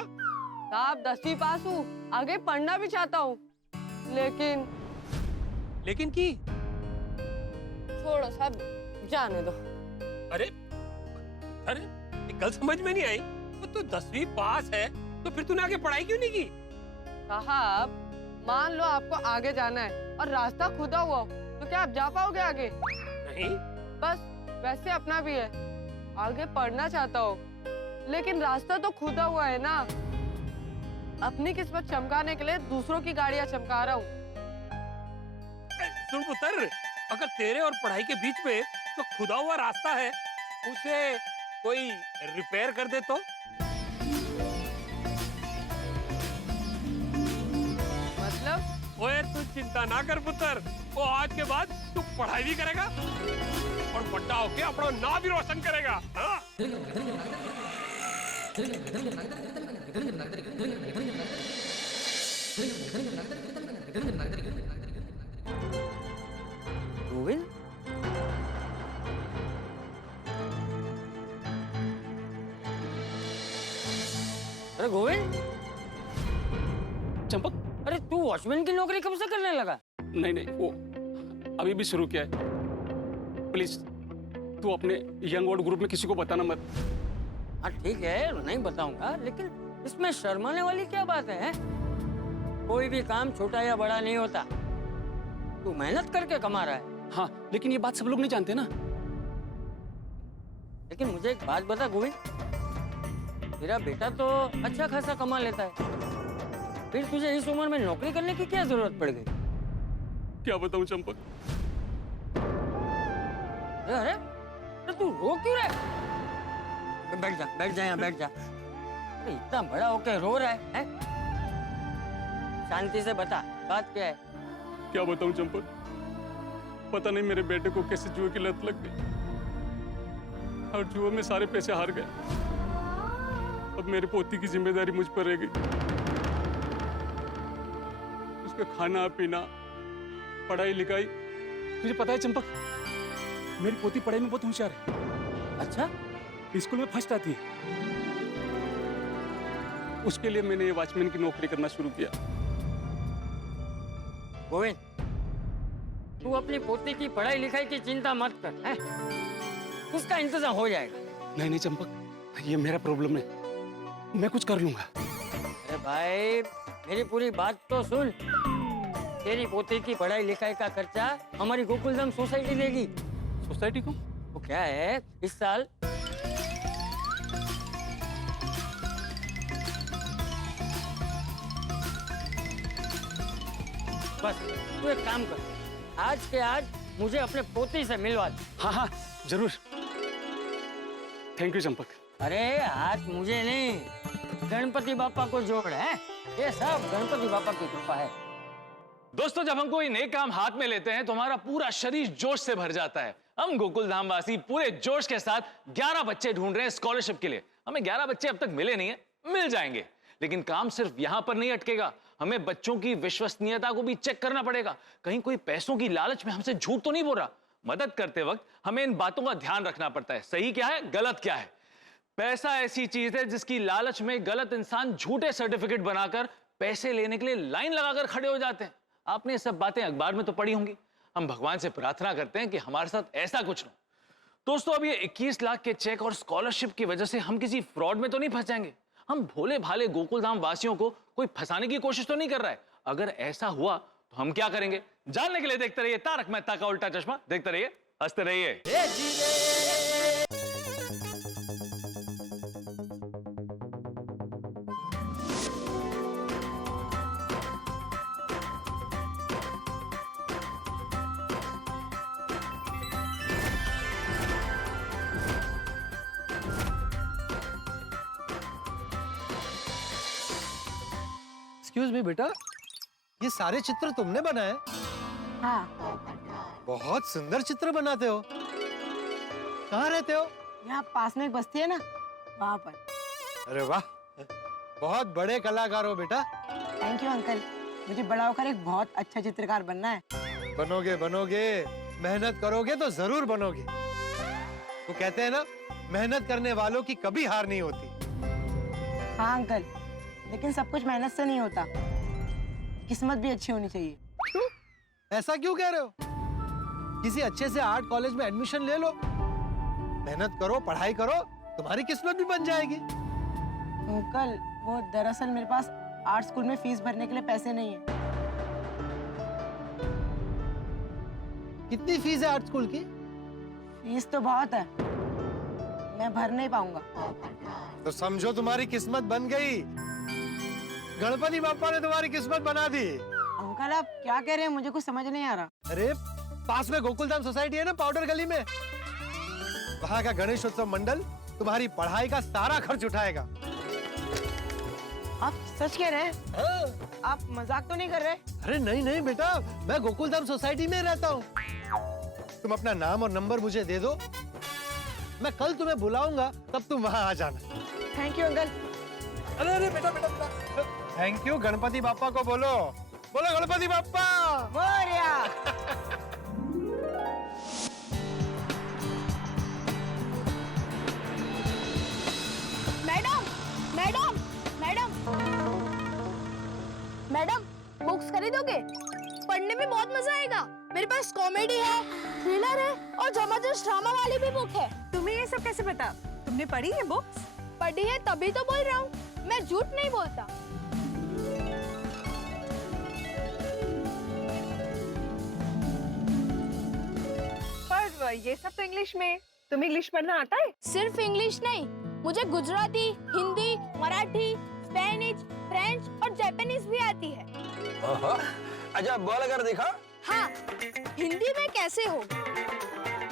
आप 10वीं पास हूँ, आगे पढ़ना भी चाहता हूँ, लेकिन की छोड़ो सब, जाने दो। अरे कल समझ में नहीं आई। वो तो 10वीं पास है तो फिर तूने आगे पढ़ाई क्यों नहीं की? साहब मान लो आपको आगे जाना है और रास्ता खुदा हुआ हो, तो क्या आप जा पाओगे आगे? नहीं। बस वैसे अपना भी है, आगे पढ़ना चाहता हो लेकिन रास्ता तो खुदा हुआ है ना। अपनी किस्मत चमकाने के लिए दूसरों की गाड़ियां चमका रहा हूँ। सुन पुत्र, अगर तेरे और पढ़ाई के बीच में जो खुदा हुआ रास्ता है उसे कोई रिपेयर कर दे तो? मतलब? ओए तू चिंता ना कर पुत्र, वो आज के बाद तू पढ़ाई भी करेगा और बड़ा होके अपना नाम भी रोशन करेगा। हाँ? गोविंद, अरे गोविंद, चंपक, अरे तू वॉचमैन की नौकरी कब से करने लगा? नहीं वो अभी भी शुरू किया है। प्लीज तू अपने यंग ओल्ड ग्रुप में किसी को बताना मत। हाँ ठीक है, नहीं बताऊंगा, लेकिन इसमें शर्माने वाली क्या बात है? कोई भी काम छोटा या बड़ा नहीं होता, तू मेहनत करके कमा रहा है। हाँ लेकिन ये बात सब लोग नहीं जानते ना। लेकिन मुझे एक बात बता गोविंद, तेरा बेटा तो अच्छा खासा कमा लेता है, फिर तुझे इस उम्र में नौकरी करने की क्या जरूरत पड़ गई? क्या बताऊं चंपक? अरे तू रो क्यों रहा है? बैठ जा यहाँ, बैठ जा। अरे इतना बड़ा होके रो रहा है? शांति से बता, बात क्या है? क्या बताऊं चंपक, पता नहीं मेरे बेटे को कैसे जुए की लत लग गई और जुए में सारे पैसे हार गए। अब मेरी पोती की जिम्मेदारी मुझ पर रह गई। उसका खाना पीना, पढ़ाई लिखाई। तुझे पता है चंपक, मेरी पोती पढ़ाई में बहुत होशियार है। अच्छा? स्कूल में फर्स्ट आती है। उसके लिए मैंने वॉचमैन की नौकरी करना शुरू किया। गोविंद, तू अपनी पोती की पढ़ाई लिखाई की चिंता मत कर, हैं? उसका इंतजाम हो जाएगा। नहीं नहीं चंपक, ये मेरा प्रॉब्लम है, मैं कुछ कर लूंगा। अरे भाई, मेरी पूरी बात तो सुन। तेरी पोती की पढ़ाई लिखाई का खर्चा हमारी गोकुलधाम सोसाइटी देगी। सोसाइटी को? वो क्या है, इस साल बस तू एक काम कर, आज के आज मुझे अपने पोती से मिलवा दे। हाँ हाँ जरूर। Thank you Champak. अरे आज मुझे नहीं, गणपति बापा को जोड़ है। ये सब गणपति बापा की कृपा है। दोस्तों, जब हम कोई नए काम हाथ में लेते हैं तो हमारा पूरा शरीर जोश से भर जाता है। हम गोकुल धाम वासी पूरे जोश के साथ 11 बच्चे ढूंढ रहे हैं स्कॉलरशिप के लिए। हमें 11 बच्चे अब तक मिले नहीं है, मिल जाएंगे। लेकिन काम सिर्फ यहां पर नहीं अटकेगा, हमें बच्चों की विश्वसनीयता को भी चेक करना पड़ेगा। कहीं कोई पैसों की लालच में हमसे झूठ तो नहीं बोल रहा। मदद करते वक्त हमें इन बातों का ध्यान रखना पड़ता है, सही क्या है, गलत क्या है। पैसा ऐसी चीज है जिसकी लालच में गलत इंसान झूठे सर्टिफिकेट बनाकर पैसे लेने के लिए लाइन लगाकर खड़े हो जाते हैं। आपने ये सब बातें अखबार में तो पढ़ी होंगी। हम भगवान से प्रार्थना करते हैं कि हमारे साथ ऐसा कुछ न हो। दोस्तों, अब ये 21 लाख के चेक और स्कॉलरशिप की वजह से हम किसी फ्रॉड में तो नहीं फंस जाएंगे। हम भोले भाले गोकुलधाम वासियों को कोई फंसाने की कोशिश तो नहीं कर रहा है। अगर ऐसा हुआ तो हम क्या करेंगे, जानने के लिए देखते रहिए तारक मेहता का उल्टा चश्मा। देखते रहिए, हंसते रहिए। एक्सक्यूज मी बेटा, ये सारे चित्र तुमने बनाए? हाँ। बहुत सुंदर चित्र बनाते हो। कहाँ रहते हो? यहाँ पास में एक बस्ती है ना, वहाँ पर। अरे वाह, बहुत बड़े कलाकार हो बेटा। थैंक यू अंकल, मुझे बड़ा होकर एक बहुत अच्छा चित्रकार बनना है। बनोगे बनोगे, मेहनत करोगे तो जरूर बनोगे। वो कहते हैं ना, मेहनत करने वालों की कभी हार नहीं होती। हाँ अंकल, लेकिन सब कुछ मेहनत से नहीं होता, किस्मत भी अच्छी होनी चाहिए। क्यों? ऐसा क्यों कह रहे हो? किसी अच्छे से आर्ट कॉलेज में एडमिशन ले लो, मेहनत करो, पढ़ाई करो, तुम्हारी किस्मत भी बन जाएगी। अंकल, वो दरअसल मेरे पास आर्ट स्कूल में फीस भरने के लिए पैसे नहीं है। कितनी फीस है आर्ट स्कूल की? फीस तो बहुत है, मैं भर नहीं पाऊंगा। तो समझो तुम्हारी किस्मत बन गई। गणपति बापा ने तुम्हारी किस्मत बना दी। अंकल आप क्या कह रहे हैं, मुझे कुछ समझ नहीं आ रहा। अरे पास में गोकुलधाम सोसाइटी है ना, पाउडर गली में, वहाँ का गणेश उत्सव मंडल तुम्हारी पढ़ाई का सारा खर्च उठाएगा। आप सच कह रहे हैं? हाँ। आप मजाक तो नहीं कर रहे? अरे नहीं नहीं बेटा, मैं गोकुलधाम सोसाइटी में रहता हूँ। तुम अपना नाम और नंबर मुझे दे दो, मैं कल तुम्हें बुलाऊंगा, तब तुम वहाँ आ जाना। Thank you uncle. अरे अरे बेटा बेटा बेटा, थैंक यू गणपति बापा को बोलो। बोलो गणपति बापा Morya. Madam madam madam madam, books खरीदोगे? पढ़ने में बहुत मजा आएगा। मेरे पास कॉमेडी है, थ्रिलर है और जबरदस्त ड्रामा वाली भी बुक है। तुम्हें ये सब कैसे पता? तुमने पढ़ी है बुक्स? पढ़ी है तभी तो बोल रहा हूँ, मैं झूठ नहीं बोलता। पर ये सब तो इंग्लिश में, तुम्हें इंग्लिश पढ़ना आता है? सिर्फ इंग्लिश नहीं, मुझे गुजराती, हिंदी, मराठी, स्पेनिश, फ्रेंच और जापानीज भी आती है। अच्छा बोल कर दिखा। हाँ, हिंदी में कैसे हो,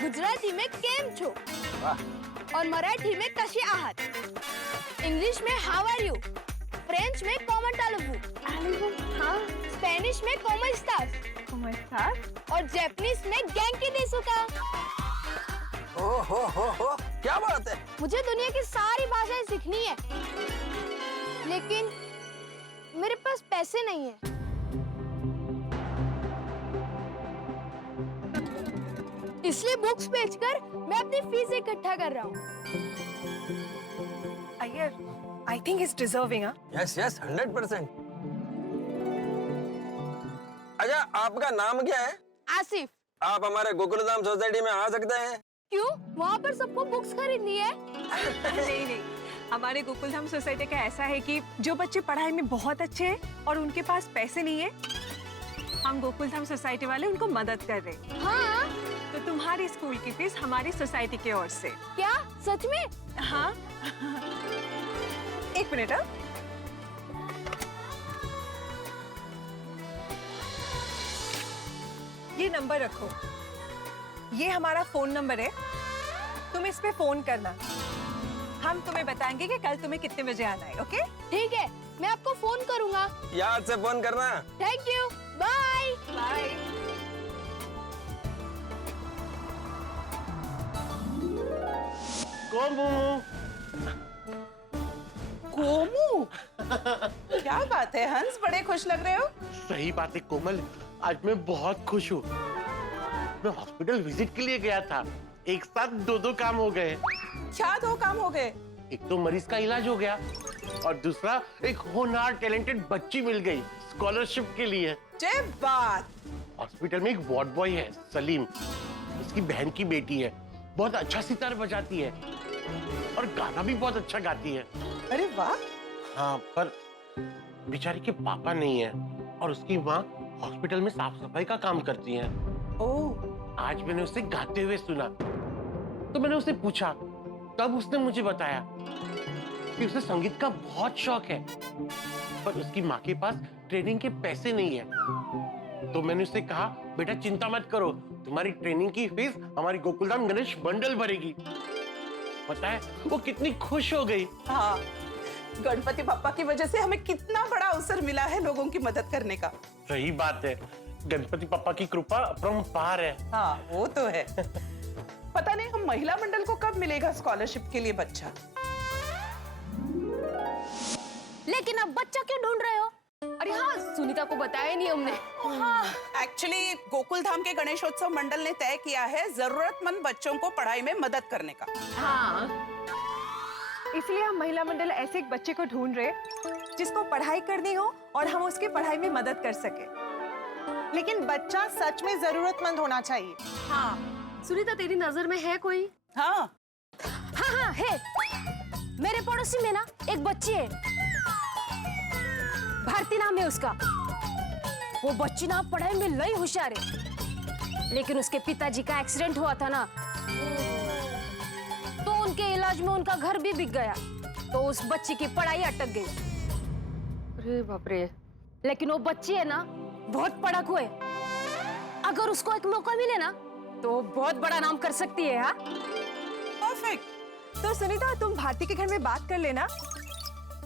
गुजराती में केम छो और मराठी में कशी आहात, इंग्लिश में हाउ आर यू, फ्रेंच में कॉमन टालुबू, हाँ, स्पेनिश में कॉमन स्टार्स और जापानीज में गैंकी देसुका। हो, क्या बात है। मुझे दुनिया की सारी भाषाएं सीखनी है, लेकिन मेरे पास पैसे नहीं है। इसलिए बुक्स बेचकर मैं अपनी फीस इकट्ठा कर रहा हूँ। Iyer, I think he's deserving, हाँ? Yes yes 100%। अच्छा, आपका नाम क्या है? आसिफ। आप हमारे गोकुलधाम सोसाइटी में आ सकते हैं। क्यों? वहाँ पर सबको बुक्स खरीदनी है? नहीं नहीं, हमारे गोकुलधाम सोसाइटी का ऐसा है कि जो बच्चे पढ़ाई में बहुत अच्छे हैं और उनके पास पैसे नहीं है, हम गोकुलधाम सोसाइटी वाले उनको मदद कर रहे हैं। हाँ? तो तुम्हारी स्कूल की फीस हमारी सोसाइटी की ओर से। क्या? सच में? हाँ। एक मिनट। हाँ, ये नंबर रखो, ये हमारा फोन नंबर है, तुम इस पे फोन करना, हम तुम्हें बताएंगे कि कल तुम्हें कितने बजे आना है। ओके? ठीक है, मैं आपको फोन करूंगा। याद से फोन करना। Thank you, bye. Bye. Komu, क्या बात है हंस, बड़े खुश लग रहे हो। सही बात है कोमल, आज मैं बहुत खुश हूँ। मैं हॉस्पिटल विजिट के लिए गया था, एक साथ दो काम हो गए। क्या दो काम हो गए? एक तो मरीज का इलाज हो गया और दूसरा एक होनहार टैलेंटेड बच्ची मिल गई स्कॉलरशिप के लिए। जय बात। हॉस्पिटल में एक वार्ड बॉय है सलीम, उसकी बहन की बेटी है, बहुत अच्छा सितार बजाती है और गाना भी बहुत अच्छा गाती है। अरे वाह। हाँ, पर बेचारी के पापा नहीं है और उसकी माँ हॉस्पिटल में साफ सफाई का काम करती है। ओह। आज मैंने उसे गाते हुए सुना तो मैंने उसे पूछा, तब उसने मुझे बताया कि उसे संगीत का बहुत शौक है, पर उसकी माँ के पास ट्रेनिंग के पैसे नहीं है। तो मैंने उसे कहा, बेटा चिंता मत करो, तुम्हारी ट्रेनिंग की फीस हमारी गोकुलधाम गणेश बंडल भरेगी। पता है वो कितनी खुश हो गई। हाँ, गणपति पापा की वजह से हमें कितना बड़ा अवसर मिला है लोगों की मदद करने का। सही बात है, गणपति पापा की कृपा अपरंपार है। हाँ, वो तो है। पता नहीं हम महिला मंडल को कब मिलेगा स्कॉलरशिप के लिए बच्चा। लेकिन अब बच्चा क्यों ढूंढ रहे हो? अरे हाँ, सुनीता को बताया नहीं हमने। हाँ, एक्चुअली गोकुलधाम के गणेशोत्सव मंडल ने तय किया है जरूरतमंद बच्चों को पढ़ाई में मदद करने का। हाँ, इसलिए हम महिला मंडल ऐसे एक बच्चे को ढूंढ रहे जिसको पढ़ाई करनी हो और हम उसकी पढ़ाई में मदद कर सके। लेकिन बच्चा सच में जरूरतमंद होना चाहिए। हाँ, सुनीता तेरी नजर में है कोई? हाँ हाँ है। मेरे पड़ोसी में ना एक बच्ची है, भारती नाम है उसका। वो बच्ची ना पढ़ाई में लई होशियार है, लेकिन उसके पिताजी का एक्सीडेंट हुआ था ना, तो उनके इलाज में उनका घर भी बिक गया, तो उस बच्ची की पढ़ाई अटक गई। अरे बाप रे। लेकिन वो बच्ची है ना बहुत पढ़ाकू है, अगर उसको एक मौका मिले ना तो बहुत बड़ा नाम कर सकती है। हाँ, परफेक्ट। तो सुनीता, तुम भारती के घर में बात कर लेना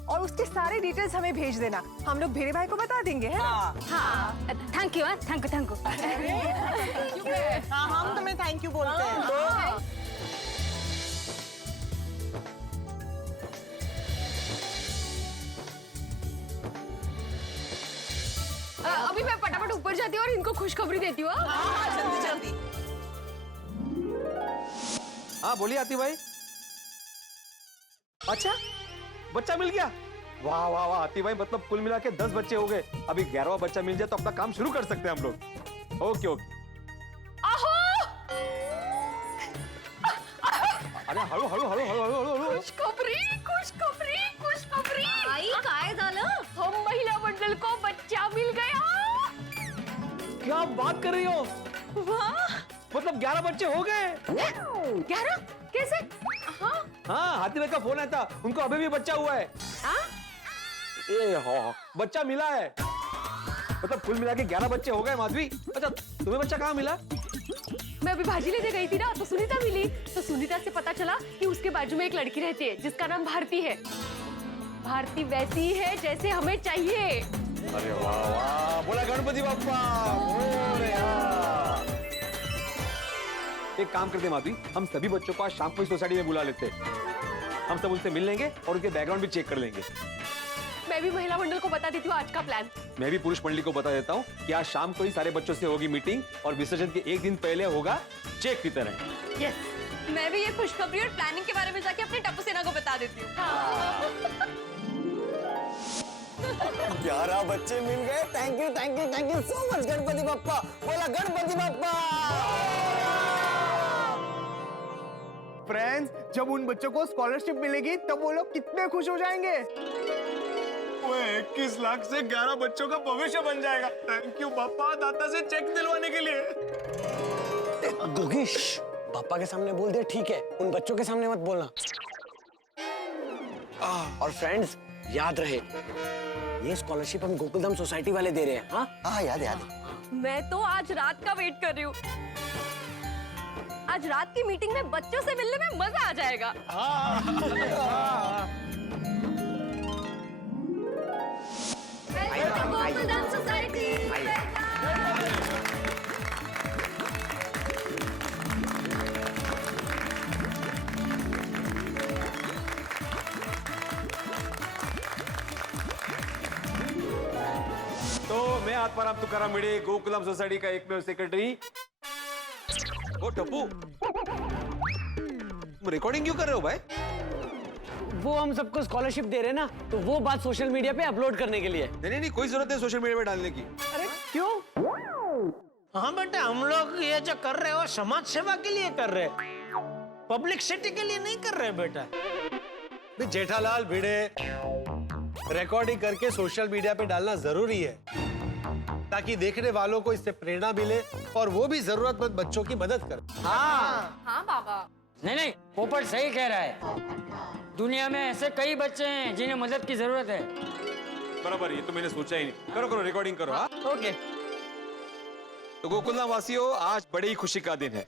और उसके सारे डिटेल्स हमें भेज देना, हम लोग भेरे भाई को बता देंगे, है ना? हाँ, thank you. Thank you, thank you. हाँ, हम तुम्हें थैंक यू बोलते हैं। अभी मैं फटाफट ऊपर जाती हूँ और इनको खुशखबरी देती हूँ। जल्दी जल्दी। हाँ बोलिए आती भाई। अच्छा, बच्चा मिल गया? वाह वाह वाह आती भाई, मतलब कुल मिला के 10 बच्चे हो गए। अभी 11वां बच्चा मिल जाए तो अपना काम शुरू कर सकते हैं हम लोग। Okay okay. अरे हळू हळू हळू हळू हळू हळू। खुशखबरी, खुशखबरी, खुशखबरी। आई काय झालं? हम महिला मंडल को बच्चा मिल गया। क्या बात कर रही हो? वाह, मतलब 11 बच्चे हो गए। 11? कैसे? हाँ हाँ, हाथी भाई का फोन आया था, उनको अभी भी बच्चा हुआ है। ए हो, बच्चा मिला है। मतलब कुल मिला के 11 बच्चे हो गए माधवी। अच्छा, तुम्हें बच्चा कहाँ मिला? मैं अभी भाजी लेने गई थी ना, तो सुनीता मिली। तो सुनीता से पता चला कि उसके बाजू में एक लड़की रहती है जिसका नाम भारती है। भारती वैसी ही है जैसे हमें चाहिए। अरे वाह वाह, बोला गणपति बाप्पा मोरया। एक काम करते माधवी, हम सभी बच्चों को आज शाम को सोसाइटी में बुला लेते हैं। हम सब उनसे मिल लेंगे और उनके बैकग्राउंड भी चेक कर लेंगे। मैं भी महिला मंडल को बता देती हूँ आज का प्लान। मैं भी पुरुष मंडली को बता देता हूँ कि आज शाम को ही सारे बच्चों से होगी मीटिंग और विसर्जन के एक दिन पहले होगा चेक वितरण। यस। मैं भी ये खुशखबरी और प्लानिंग के बारे में जाके अपनी टप्पू सेना को बता देती हूँ। 11 बच्चे मिल गए। Thank you thank you thank you so much Ganpati Bappa. बोला गणपति बप्पा। फ्रेंड्स, जब उन बच्चों को स्कॉलरशिप मिलेगी तब वो लोग कितने खुश हो जाएंगे। वो 21 लाख से 11 बच्चों का भविष्य बन जाएगा। थैंक यू बापा, दाता से चेक दिलवाने के लिए। गुगीश, पापा के सामने बोल दे, ठीक है, उन बच्चों के सामने मत बोलना। और फ्रेंड्स, याद रहे ये स्कॉलरशिप हम गोकुलधाम सोसाइटी वाले दे रहे हैं। हाँ याद याद। मैं तो आज रात का वेट कर रही हूँ। आज रात की मीटिंग में बच्चों से मिलने में मजा आ जाएगा। Welcome to Gokuldham society. तो मैं आत्माराम तुकाराम भिड़े, गोकुलधाम सोसाइटी का एकमेव सेक्रेटरी। ओ टप्पू, तुम रिकॉर्डिंग क्यों कर रहे हो भाई? वो हम सबको स्कॉलरशिप दे रहे हैं ना, तो वो बात सोशल मीडिया पे अपलोड करने के लिए। नहीं, कोई जरूरत नहीं सोशल मीडिया पे डालने की। अरे क्यों? हाँ बेटा, हम लोग ये जो कर रहे हो समाज सेवा के लिए कर रहे, पब्लिसिटी के लिए नहीं कर रहे बेटा। जेठालाल भिड़े, रिकॉर्डिंग करके सोशल मीडिया पे डालना जरूरी है ताकि देखने वालों को इससे प्रेरणा मिले और वो भी जरूरतमंद बच्चों की मदद करें। हाँ बाबा। नहीं, पोपट सही कह रहा है। दुनिया में ऐसे कई बच्चे हैं जिन्हें मदद की जरूरत है। बराबर, ये तो मैंने सोचा ही नहीं। करो रिकॉर्डिंग करो। हाँ ओके। तो गोकुलधाम वासियों, आज बड़ी खुशी का दिन है।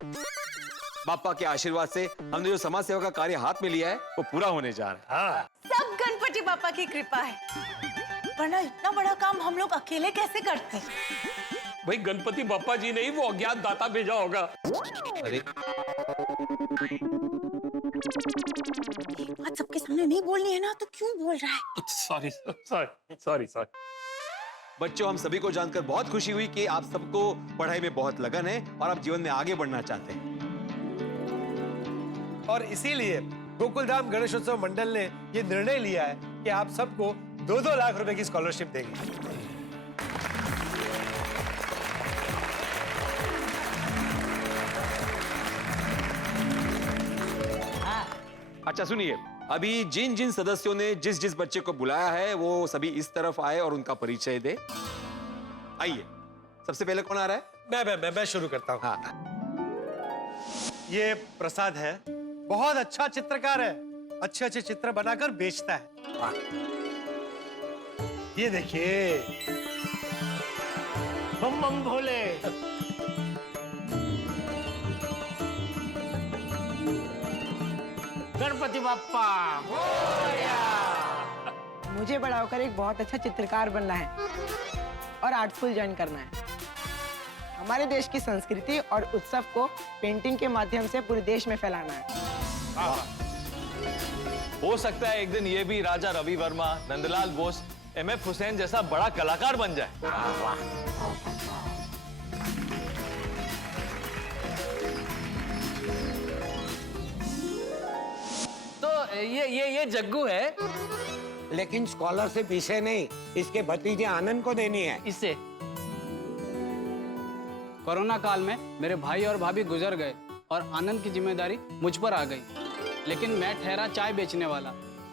बापा के आशीर्वाद से हमने जो समाज सेवा का कार्य हाथ में लिया है वो पूरा होने जा रहा है। सब गणपति बापा की कृपा है, वरना इतना बड़ा काम हम लोग अकेले कैसे करते। भाई गणपति बापा जी ने ही वो अज्ञात दाता भेजा होगा। अरे बात सबके सामने नहीं बोलनी है ना, तो क्यों बोल रहा है? सॉरी। बच्चों, हम सभी को जानकर बहुत खुशी हुई कि आप सबको पढ़ाई में बहुत लगन है और आप जीवन में आगे बढ़ना चाहते हैं। और इसीलिए गोकुलधाम गणेशोत्सव मंडल ने ये निर्णय लिया है कि आप सबको 2-2 लाख रुपए की स्कॉलरशिप देंगे। अच्छा सुनिए, अभी जिन जिन सदस्यों ने जिस जिस बच्चे को बुलाया है वो सभी इस तरफ आए और उनका परिचय दे। आइए, सबसे पहले कौन आ रहा है? मैं शुरू करता हूँ। हाँ। ये प्रसाद है, बहुत अच्छा चित्रकार है, अच्छे चित्र बनाकर बेचता है। ये देखिए, बम बम भोले। गणपति बाप्पा मुझे बड़ा होकर एक बहुत अच्छा चित्रकार बनना है और आर्ट स्कूल ज्वाइन करना है। हमारे देश की संस्कृति और उत्सव को पेंटिंग के माध्यम से पूरे देश में फैलाना है। हो सकता है एक दिन ये भी राजा रवि वर्मा, नंदलाल बोस, MF हुसैन जैसा बड़ा कलाकार बन जाए। तो ये जग्गू है, लेकिन स्कॉलरशिप इसे नहीं, इसके भतीजे आनंद को देनी है। इससे कोरोना काल में मेरे भाई और भाभी गुजर गए और आनंद की जिम्मेदारी मुझ पर आ गई, लेकिन मैं ठहरा चाय बेचने वाला।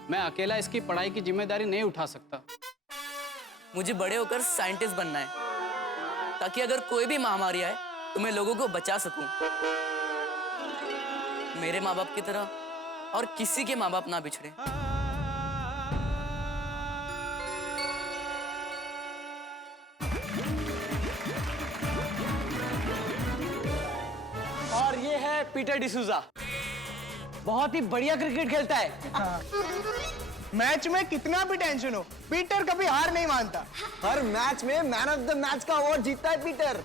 मैं अकेला इसकी पढ़ाई की जिम्मेदारी नहीं उठा सकता। मुझे बड़े होकर साइंटिस्ट बनना है, ताकि अगर कोई भी महामारी आए तो मैं लोगों को बचा सकूं। मेरे माँ बाप की तरह और किसी के माँ बाप ना बिछड़े। और ये है पीटर डिसूजा, बहुत ही बढ़िया क्रिकेट खेलता है। मैच में कितना भी टेंशन हो, पीटर कभी हार नहीं मानता। हर मैच में मैन ऑफ द मैच का अवार्ड जीतता है पीटर।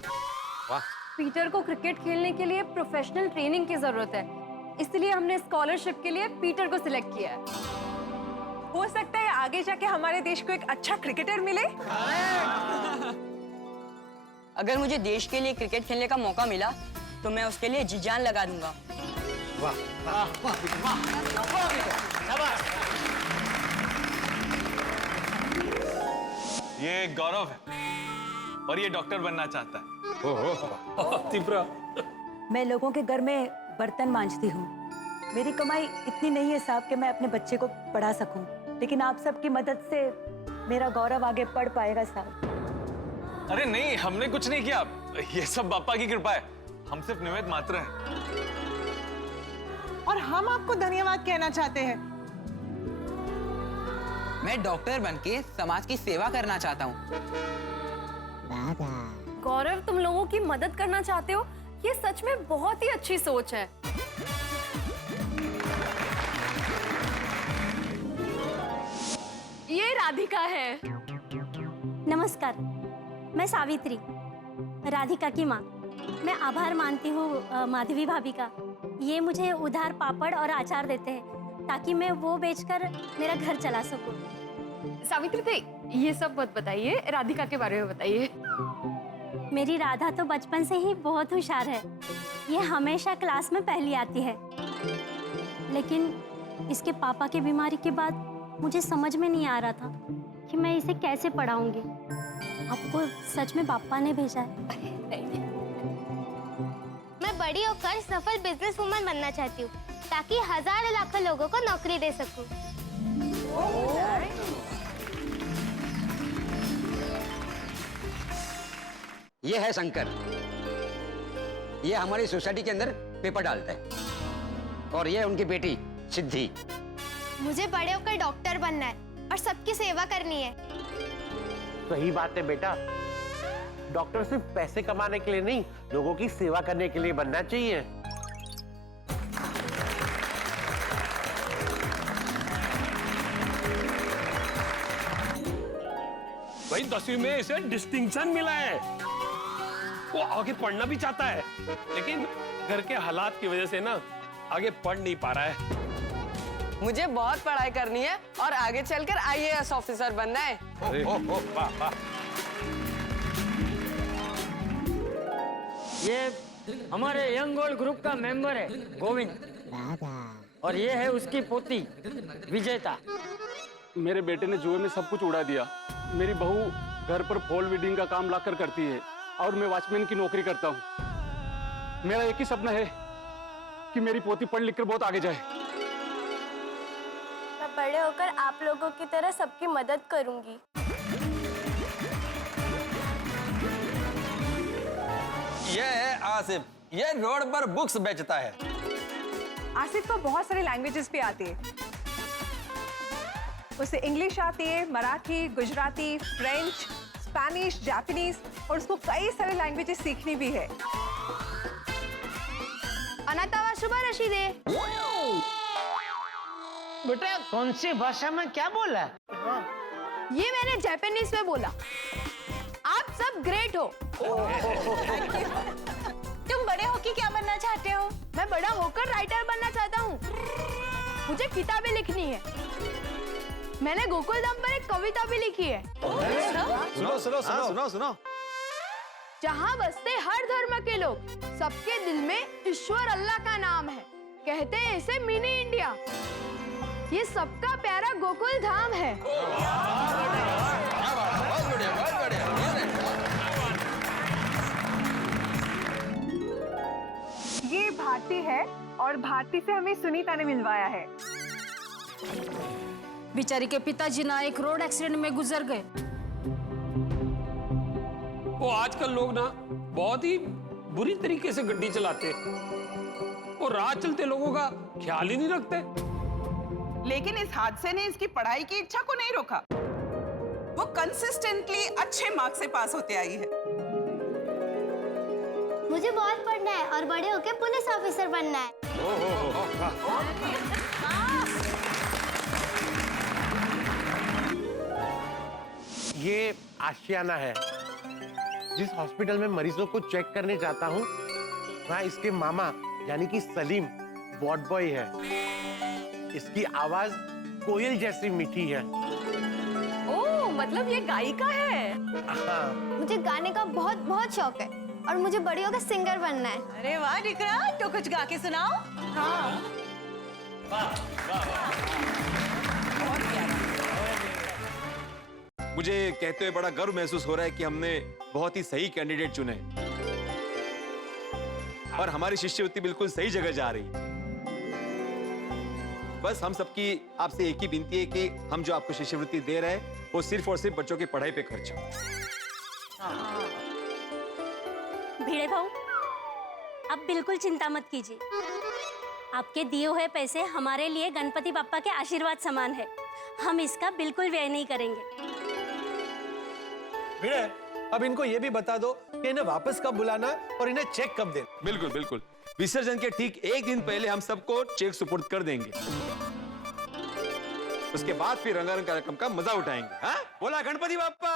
पीटर को क्रिकेट खेलने के लिए प्रोफेशनल ट्रेनिंग की जरूरत है, इसलिए हमने स्कॉलरशिप के लिए पीटर को सिलेक्ट किया है। हो सकता है आगे जाके हमारे देश को एक अच्छा क्रिकेटर मिले। अगर मुझे देश के लिए क्रिकेट खेलने का मौका मिला तो मैं उसके लिए जी जान लगा दूंगा। वाह वाह वाह ये गौरव है और ये डॉक्टर बनना चाहता है। तिब्रा, मैं लोगों के घर में बर्तन मांजती हूँ। मेरी कमाई इतनी नहीं है साहब कि मैं अपने बच्चे को पढ़ा सकूं, लेकिन आप सबकी मदद से मेरा गौरव आगे पढ़ पाएगा साहब। अरे नहीं, हमने कुछ नहीं किया, ये सब बापा की कृपा है। हम सिर्फ निमित्त मात्र हैं। और हम आपको धन्यवाद कहना चाहते हैं। मैं डॉक्टर बनके समाज की सेवा करना चाहता हूँ। गौरव, तुम लोगों की मदद करना चाहते हो, ये सच में बहुत ही अच्छी सोच है। ये राधिका है। नमस्कार, मैं सावित्री, राधिका की माँ। मैं आभार मानती हूँ माधवी भाभी का। ये मुझे उधार पापड़ और अचार देते हैं ताकि मैं वो बेचकर मेरा घर चला सकूं। सावित्री थे, ये सब मत बताइए, राधिका के बारे में बताइए। मेरी राधा तो बचपन से ही बहुत होशियार है। ये हमेशा क्लास में पहली आती है, लेकिन इसके पापा की बीमारी के बाद मुझे समझ में नहीं आ रहा था कि मैं इसे कैसे पढ़ाऊंगी। आपको सच में पापा ने भेजा है। मैं बड़ी होकर सफल बिजनेस वुमन बनना चाहती हूँ ताकि हजारों लाखों लोगों को नौकरी दे सकूं। ये है शंकर, ये हमारी सोसाइटी के अंदर पेपर डालता है। और ये उनकी बेटी सिद्धि। मुझे बड़े होकर डॉक्टर बनना है और सबकी सेवा करनी है। सही बात है बेटा, डॉक्टर सिर्फ पैसे कमाने के लिए नहीं, लोगों की सेवा करने के लिए बनना चाहिए। भाई 10वीं में इसे डिस्टिंक्शन मिला है। वो आगे पढ़ना भी चाहता है, लेकिन घर के हालात की वजह से ना आगे पढ़ नहीं पा रहा है। मुझे बहुत पढ़ाई करनी है और आगे चलकर IAS ऑफिसर बनना है। ये हमारे यंग गोल्ड ग्रुप का मेंबर है गोविंद, और ये है उसकी पोती विजेता। मेरे बेटे ने जुए में सब कुछ उड़ा दिया। मेरी बहू घर पर फॉल वीडिंग का काम लाकर करती है और मैं वॉचमैन की नौकरी करता हूँ। मेरा एक ही सपना है कि मेरी पोती पढ़ लिख कर बहुत आगे जाए। मैं बड़े होकर आप लोगों की तरह सबकी मदद करूंगी। ये है आसिफ, ये रोड पर बुक्स बेचता है। आसिफ को बहुत सारी लैंग्वेजेस भी आती है। उसे इंग्लिश आती है, Marathi, Gujarati, French, Spanish, Japanese और उसको कई सारी लैंग्वेजेस सीखनी भी है। अनातावा शुभ रशीदे। बेटा कौन सी भाषा में क्या बोला? ये मैंने जापानीज में बोला। आप सब ग्रेट हो। तुम बड़े होकर क्या बनना चाहते हो? मैं बड़ा होकर राइटर बनना चाहता हूँ। मुझे किताबें लिखनी है। मैंने गोकुल धाम पर एक कविता भी लिखी है। सुनो सुनो सुनो सुनो सुनो। जहाँ बसते हर धर्म के लोग, सबके दिल में ईश्वर अल्लाह का नाम है। कहते हैं इसे मिनी इंडिया। ये सबका प्यारा गोकुल धाम है। ये भारती है और भारती से हमें सुनीता ने मिलवाया है। बेचारी के पिताजी ना एक रोड एक्सीडेंट में गुजर गए। वो आजकल लोग ना बहुत ही बुरी तरीके से गड्डी चलाते हैं। वो राह चलते लोगों का ख्याल ही नहीं रखते। लेकिन इस हादसे ने इसकी पढ़ाई की इच्छा को नहीं रोका। वो कंसिस्टेंटली अच्छे मार्क्स से पास होते आई है। मुझे बहुत पढ़ना है और बड़े होकर पुलिस ऑफिसर बनना है। ये आशियाना है। जिस हॉस्पिटल में मरीजों को चेक करने जाता हूँ, वहाँ इसके मामा यानी कि सलीम वार्ड बॉय है। इसकी आवाज कोयल जैसी मीठी है। मतलब ये गायिका है। मुझे गाने का बहुत बहुत शौक है और मुझे बड़ी होकर सिंगर बनना है। अरे वाह निकरा, तो कुछ गा के सुनाओ। हाँ। मुझे कहते हुए बड़ा गर्व महसूस हो रहा है कि हमने बहुत ही सही कैंडिडेट चुने और हमारी शिष्यवृत्ति बिल्कुल सही जगह जा रही है। बस हम सबकी आपसे एक ही विनती है कि हम जो आपको शिष्यवृत्ति दे रहे हैं वो सिर्फ और सिर्फ बच्चों की पढ़ाई पे खर्च हो। भिड़े भाऊ, आप बिल्कुल चिंता मत कीजिए। आपके दिए हुए पैसे हमारे लिए गणपति बाप्पा के आशीर्वाद समान है। हम इसका बिल्कुल व्यय नहीं करेंगे। भिड़े, अब इनको ये भी बता दो कि इन्हें वापस कब बुलाना है और इन्हें चेक कब देना। बिल्कुल बिल्कुल, विसर्जन के ठीक एक दिन पहले हम सबको चेक सुपुर्द कर देंगे। उसके बाद फिर रंगारंग कार्यक्रम का मजा उठाएंगे। हाँ? बोला गणपति बाप्पा।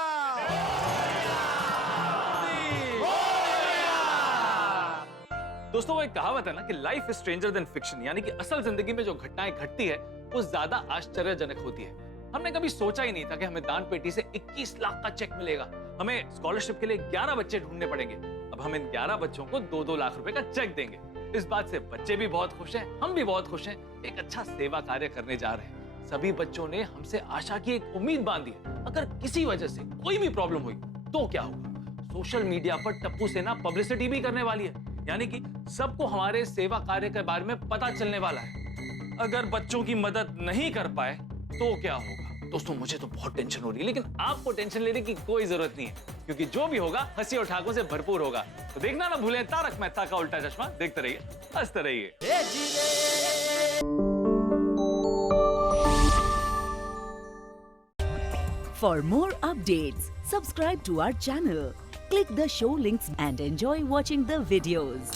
दोस्तों, वो एक कहावत है ना कि life is stranger then fiction, यानी कि असल जिंदगी में जो घटनाएं घटती है वो ज्यादा आश्चर्यजनक होती है। हमने कभी सोचा ही नहीं था कि हमें दान पेटी से 21 लाख का चेक मिलेगा। हमें स्कॉलरशिप के लिए 11 बच्चे ढूंढने पड़ेंगे। अब हम इन 11 बच्चों को 2-2 लाख रुपए का चेक देंगे। इस बात से बच्चे भी बहुत खुश हैं, हम भी बहुत खुश हैं। एक अच्छा सेवा कार्य करने जा रहे हैं। सभी बच्चों ने हमसे आशा की एक उम्मीद बांधी है। अगर किसी वजह से कोई भी प्रॉब्लम हुई तो क्या होगा? सोशल मीडिया पर टप्पू सेना पब्लिसिटी भी करने वाली है, यानी कि सबको हमारे सेवा कार्य के बारे में पता चलने वाला है। अगर बच्चों की मदद नहीं कर पाए तो क्या होगा? दोस्तों, मुझे तो बहुत टेंशन हो रही है, लेकिन आपको टेंशन लेने की कोई जरूरत नहीं है, क्योंकि जो भी होगा हंसी और ठाकों से भरपूर होगा। तो देखना ना भूलें तारक मेहता का उल्टा चश्मा। देखते रहिए, हंसते रहिए। For more updates, subscribe to our channel, click the show links and enjoy watching the videos.